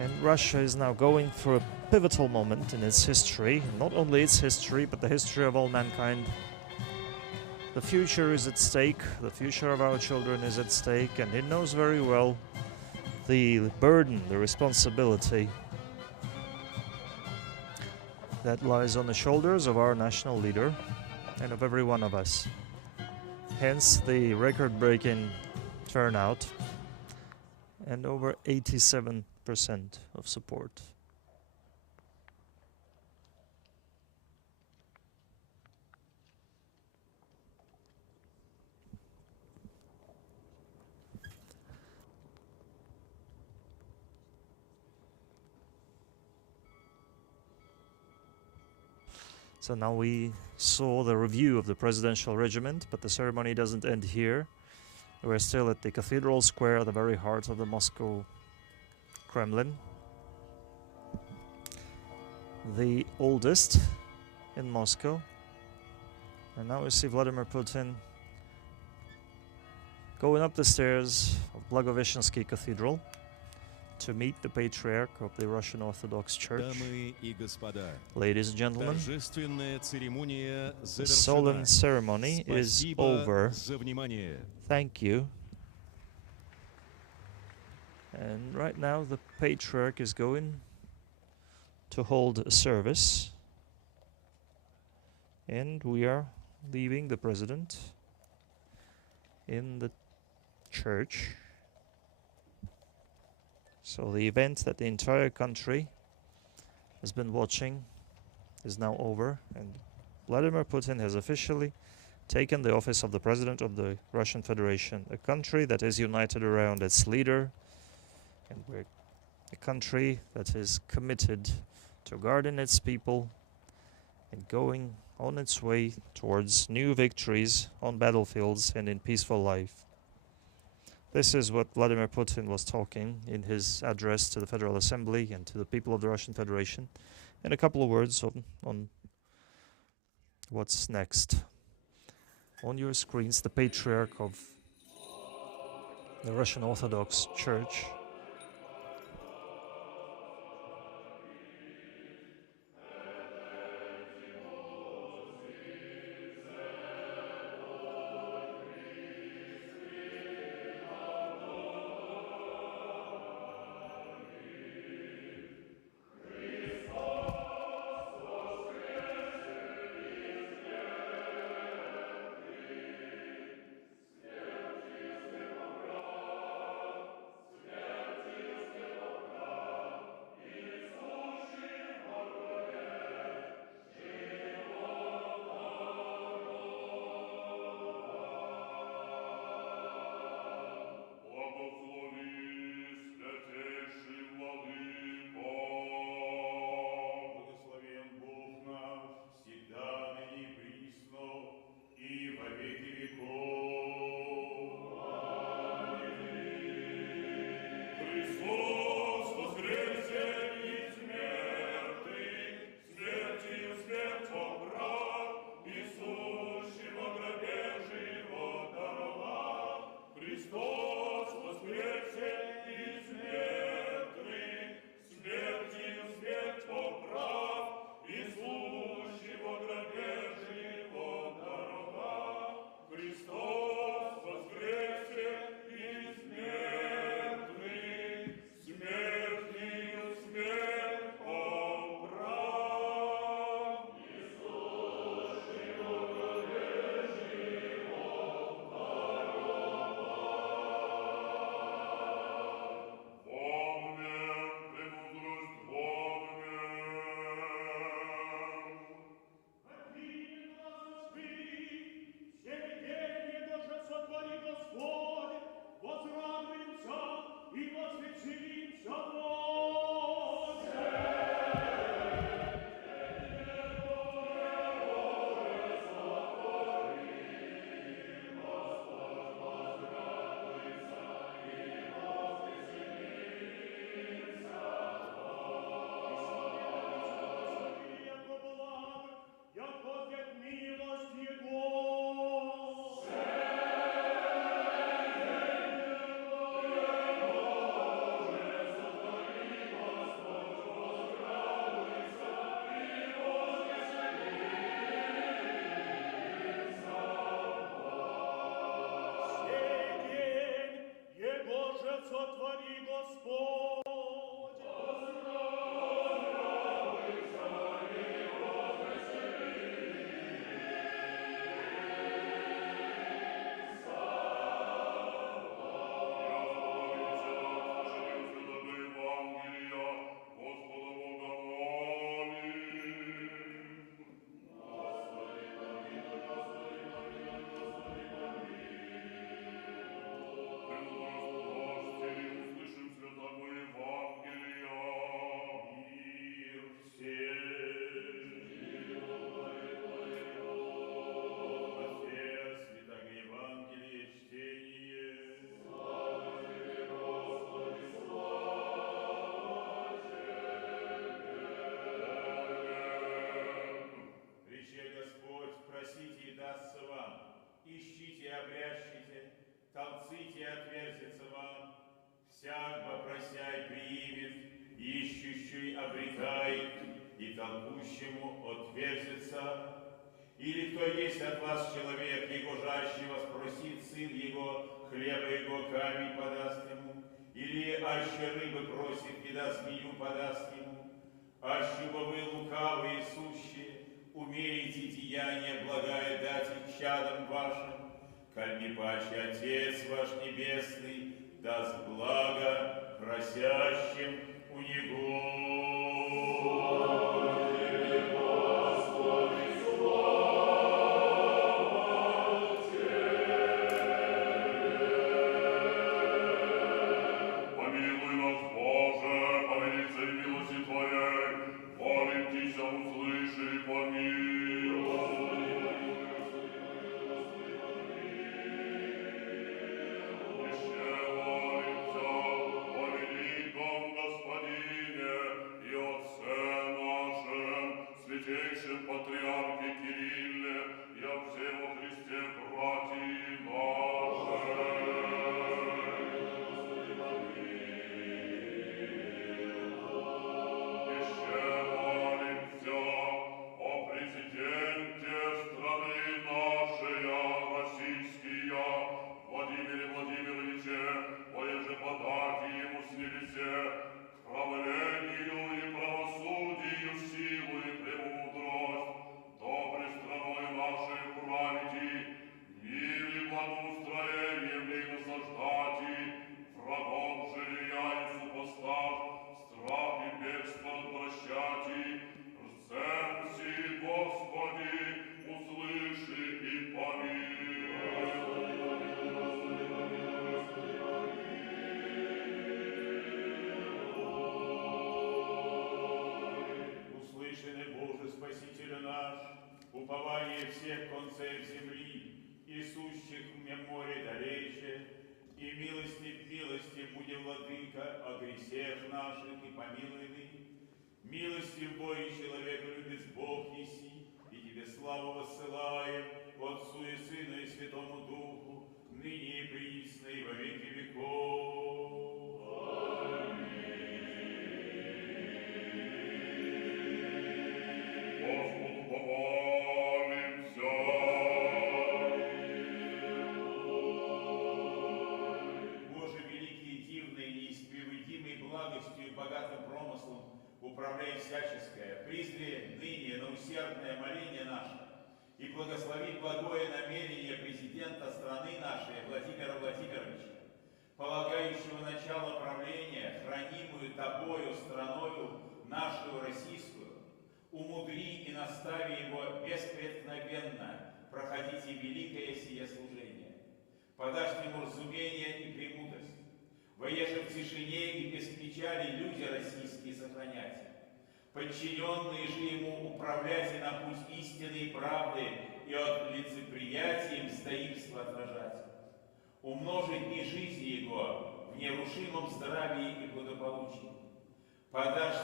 And Russia is now going through a pivotal moment in its history, not only its history, but the history of all mankind. The future is at stake, the future of our children is at stake, and it knows very well the burden, the responsibility that lies on the shoulders of our national leader and of every one of us. Hence the record-breaking turnout and over 87% of support. So now we saw the review of the presidential regiment, but the ceremony doesn't end here. We're still at the Cathedral Square, the very heart of the Moscow Kremlin. The oldest in Moscow. And now we see Vladimir Putin going up the stairs of Blagoveshensky Cathedral to meet the Patriarch of the Russian Orthodox Church. Ladies and gentlemen, the solemn ceremony is over. Thank you. And right now the Patriarch is going to hold a service. And we are leaving the President in the church. So the event that the entire country has been watching is now over, and Vladimir Putin has officially taken the office of the President of the Russian Federation, a country that is united around its leader, and we're a country that is committed to guarding its people and going on its way towards new victories on battlefields and in peaceful life. This is what Vladimir Putin was talking in his address to the Federal Assembly and to the people of the Russian Federation. And a couple of words on what's next. On your screens, the Patriarch of the Russian Orthodox Church. Или кто есть от вас человек, его жащего, спросит сын его, хлеба его камень подаст ему, или аще рыбы просит, и да змею подаст ему, аще бы вы лукавые сущие, умеете деяния благая дать их чадам вашим, коль не паче Отец ваш Небесный даст благо просящим у Него. Святому Духу, ныне и присно и во веки веков. Господу помолимся. Боже, великий, дивный, неисповедимый благостью и богатым промыслом, управляй всяческое, призри ныне на усердное моление наше и благослови благое намерение президента страны нашей Владимира Владимировича, полагающего начало правления, хранимую Тобою страною нашу российскую, умудри и настави его беспреткновенно проходить и великое сие служение. Подашь ему разумение и премудрость, воеже в тишине и без печали люди российские сохранять, подчиненные же ему управлять и на путь истины и правды и от лицеприятия мстоимства отражать. Умножить дни жизни его в нерушимом здравии и благополучии. Подашь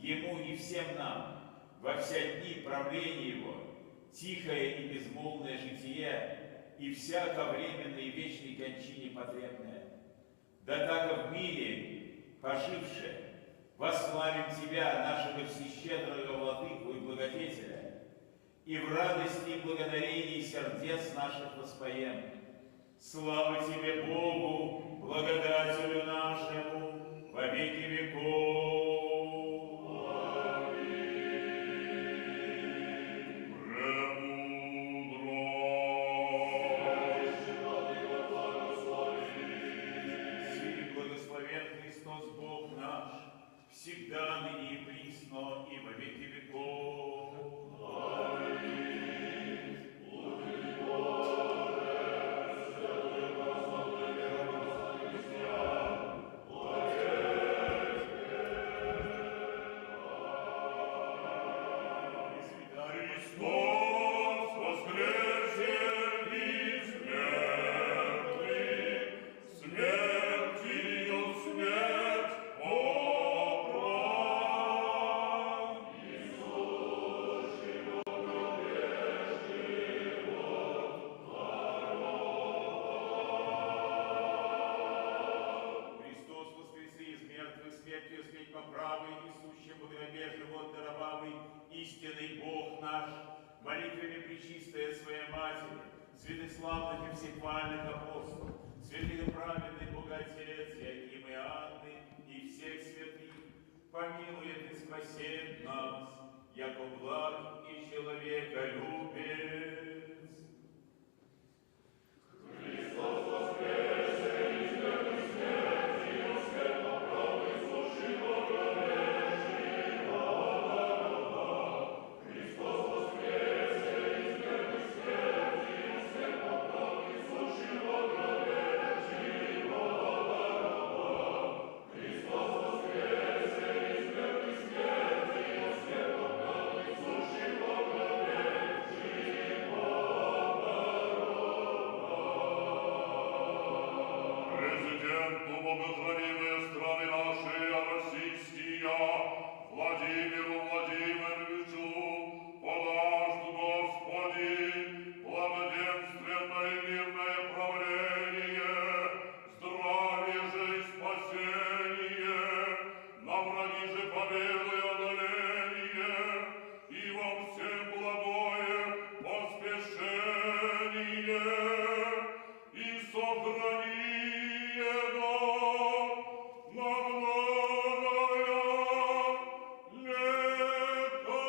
ему и всем нам во все дни правления его тихое и безмолвное житие и всяко временной и вечной кончине потребное. Да так в мире, пожившее, восславим Тебя, нашего всещедрого Владыку и Благодетеля, и в радости и благодарении сердец наших воспоем. Слава Тебе, Богу, благодателю нашему, во веки веков. Всегда, ныне и присно, и во веки веков. Аминь. Христос воскресе из мертвых, смертью смерть истинный Бог наш, молитвами пречистая Своей Матери, святославных и всехвальных апостолов, святых и праведных Богоотец Иаким и Анны и всех святых, помилует и спасет нас, яко благ и человеколюбец. Христос воскресе из мертвых смерти, воскрес по правой суши благовещего. Христос воскресе из мертвых смерти, воскрес по правой суши благовещего. Христос воскресе из мертвых смерти, воскрес по правой суши Президенту боготворимые страны наши, российские, Владимиру Владимировичу, подашь, Господи, благоденственное и мирное правление, здравие же и спасение, на враги же победу и одоление, и во всем благое поспешение, и сохрани его на многое лето.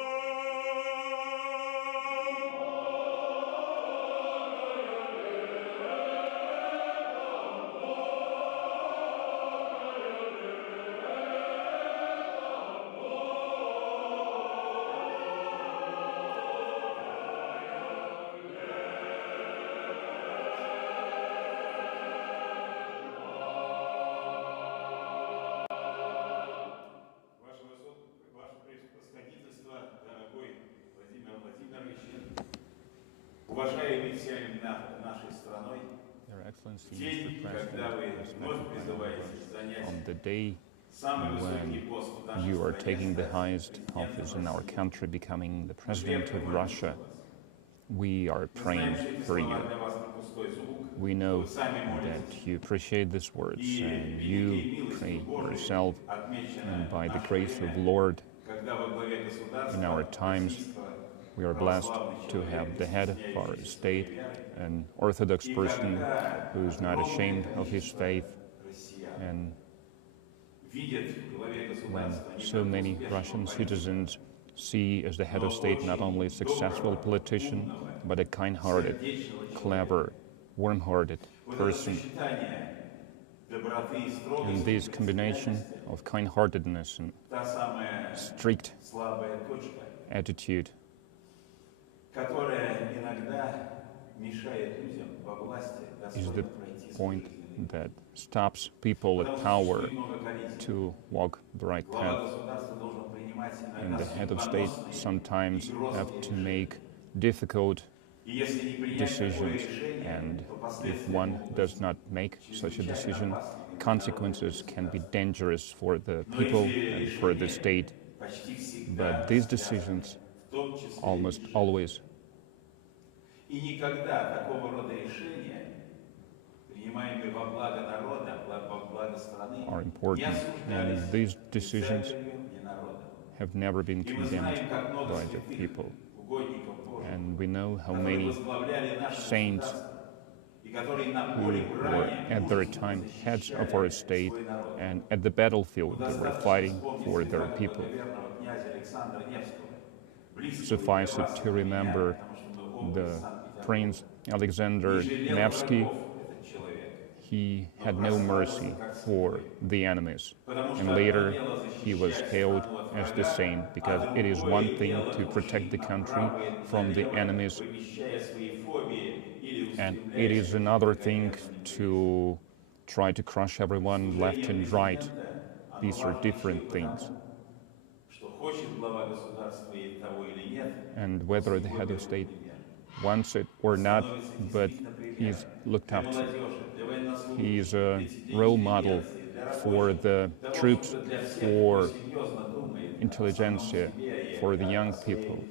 Ваше превосходительство, дорогой Владимир Владимирович, уважаемый всеми нашей страной, Your Excellency, день, Mr. когда вы President, вновь призываетесь занять on the day самый высокий when пост в нашей you are стране, taking the стать highest президентом office in our России. country, becoming the Мы President of крепко Russia, молимся за вас. we are Мы знаем, praying что эти for слова you. для вас не пустое we know that you appreciate these words and you pray yourself, and by the grace of the Lord, in our times, we are blessed to have the head of our state, an Orthodox person who is not ashamed of his faith. And when so many Russian citizens see as the head of state not only a successful politician, but a kind-hearted, clever, warm-hearted person, and this combination of kind-heartedness and strict attitude is the point that stops people at power to walk the right path. And the head of state sometimes have to make difficult decisions, and if one does not make such a decision, consequences can be dangerous for the people and for the state. But these decisions almost always are important, and these decisions have never been condemned by the people. And we know how many saints who were at their time heads of our state, and at the battlefield they were fighting for their people. Suffice it to remember the Prince Alexander Nevsky. He had no mercy for the enemies, and later he was hailed as the saint, because it is one thing to protect the country from the enemies, and it is another thing to try to crush everyone left and right. These are different things. And whether the head of state wants it or not, but he's looked up to. He is a role model for the troops, for intelligentsia, for the young people.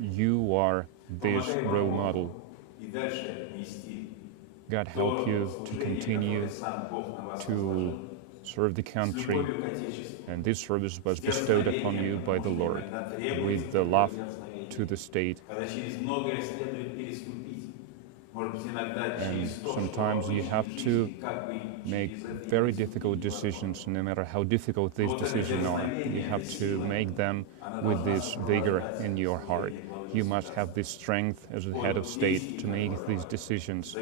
You are this role model. God help you to continue to serve the country, and this service was bestowed upon you by the Lord with the love to the state. And sometimes you have to make very difficult decisions, no matter how difficult these decisions are. You have to make them with this vigor in your heart. You must have this strength as the head of state to make these decisions,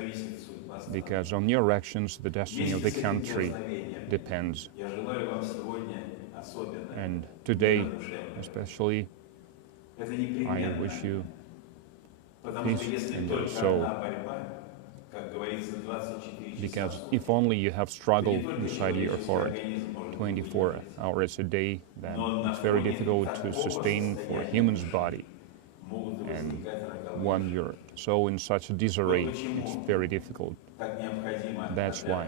because on your actions the destiny of the country depends. And today, especially, I wish you peace in your soul, because if only you have struggle inside your heart 24 hours a day, then it's very difficult to sustain for a human's body. And when you're so in such a disarray, it's very difficult. That's why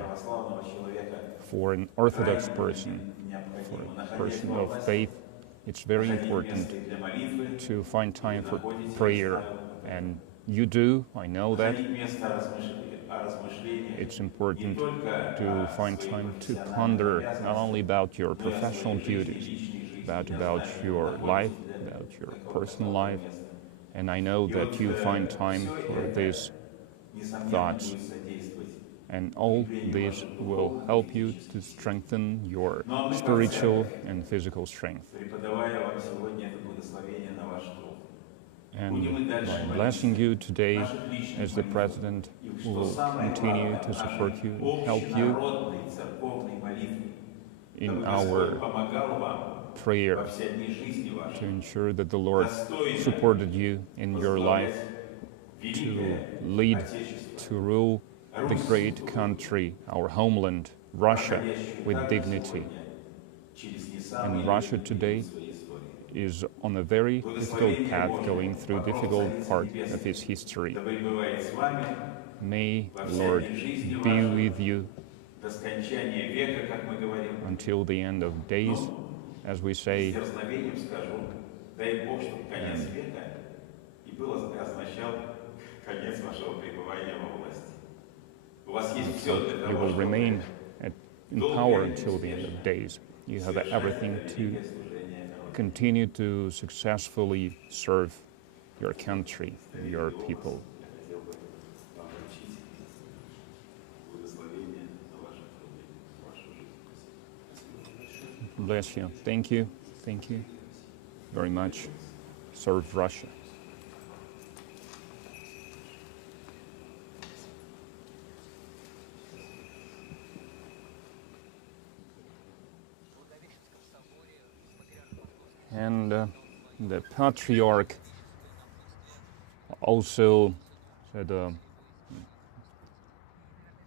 for an Orthodox person, for a person of faith, it's very important to find time for prayer. And you do, I know that. It's important to find time to ponder not only about your professional duties, but about your life, about your personal life. And I know that you find time for these thoughts. And all this will help you to strengthen your spiritual and physical strength. And by blessing you today as the President, we will continue to support you and help you in our prayer to ensure that the Lord supported you in your life to lead, to rule the great country, our homeland, Russia, with dignity. And Russia today is on a very difficult path, going through a difficult part of its history. May the Lord be with you until the end of days, as we say, and и означал конец вашего пребывания во власти. У вас есть все для того, you will чтобы remain in power until the end of days. You have everything to continue to successfully serve your country, your people. Bless you. Thank you. Thank you very much. Serve Russia. And the Patriarch also said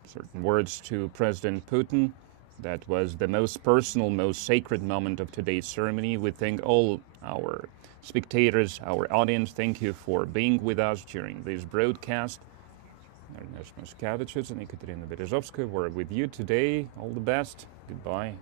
certain words to President Putin. That was the most personal, most sacred moment of today's ceremony. We thank all our spectators, our audience. Thank you for being with us during this broadcast. Ernest Moskavicius and Ekaterina Berezovskaya were with you today. All the best. Goodbye.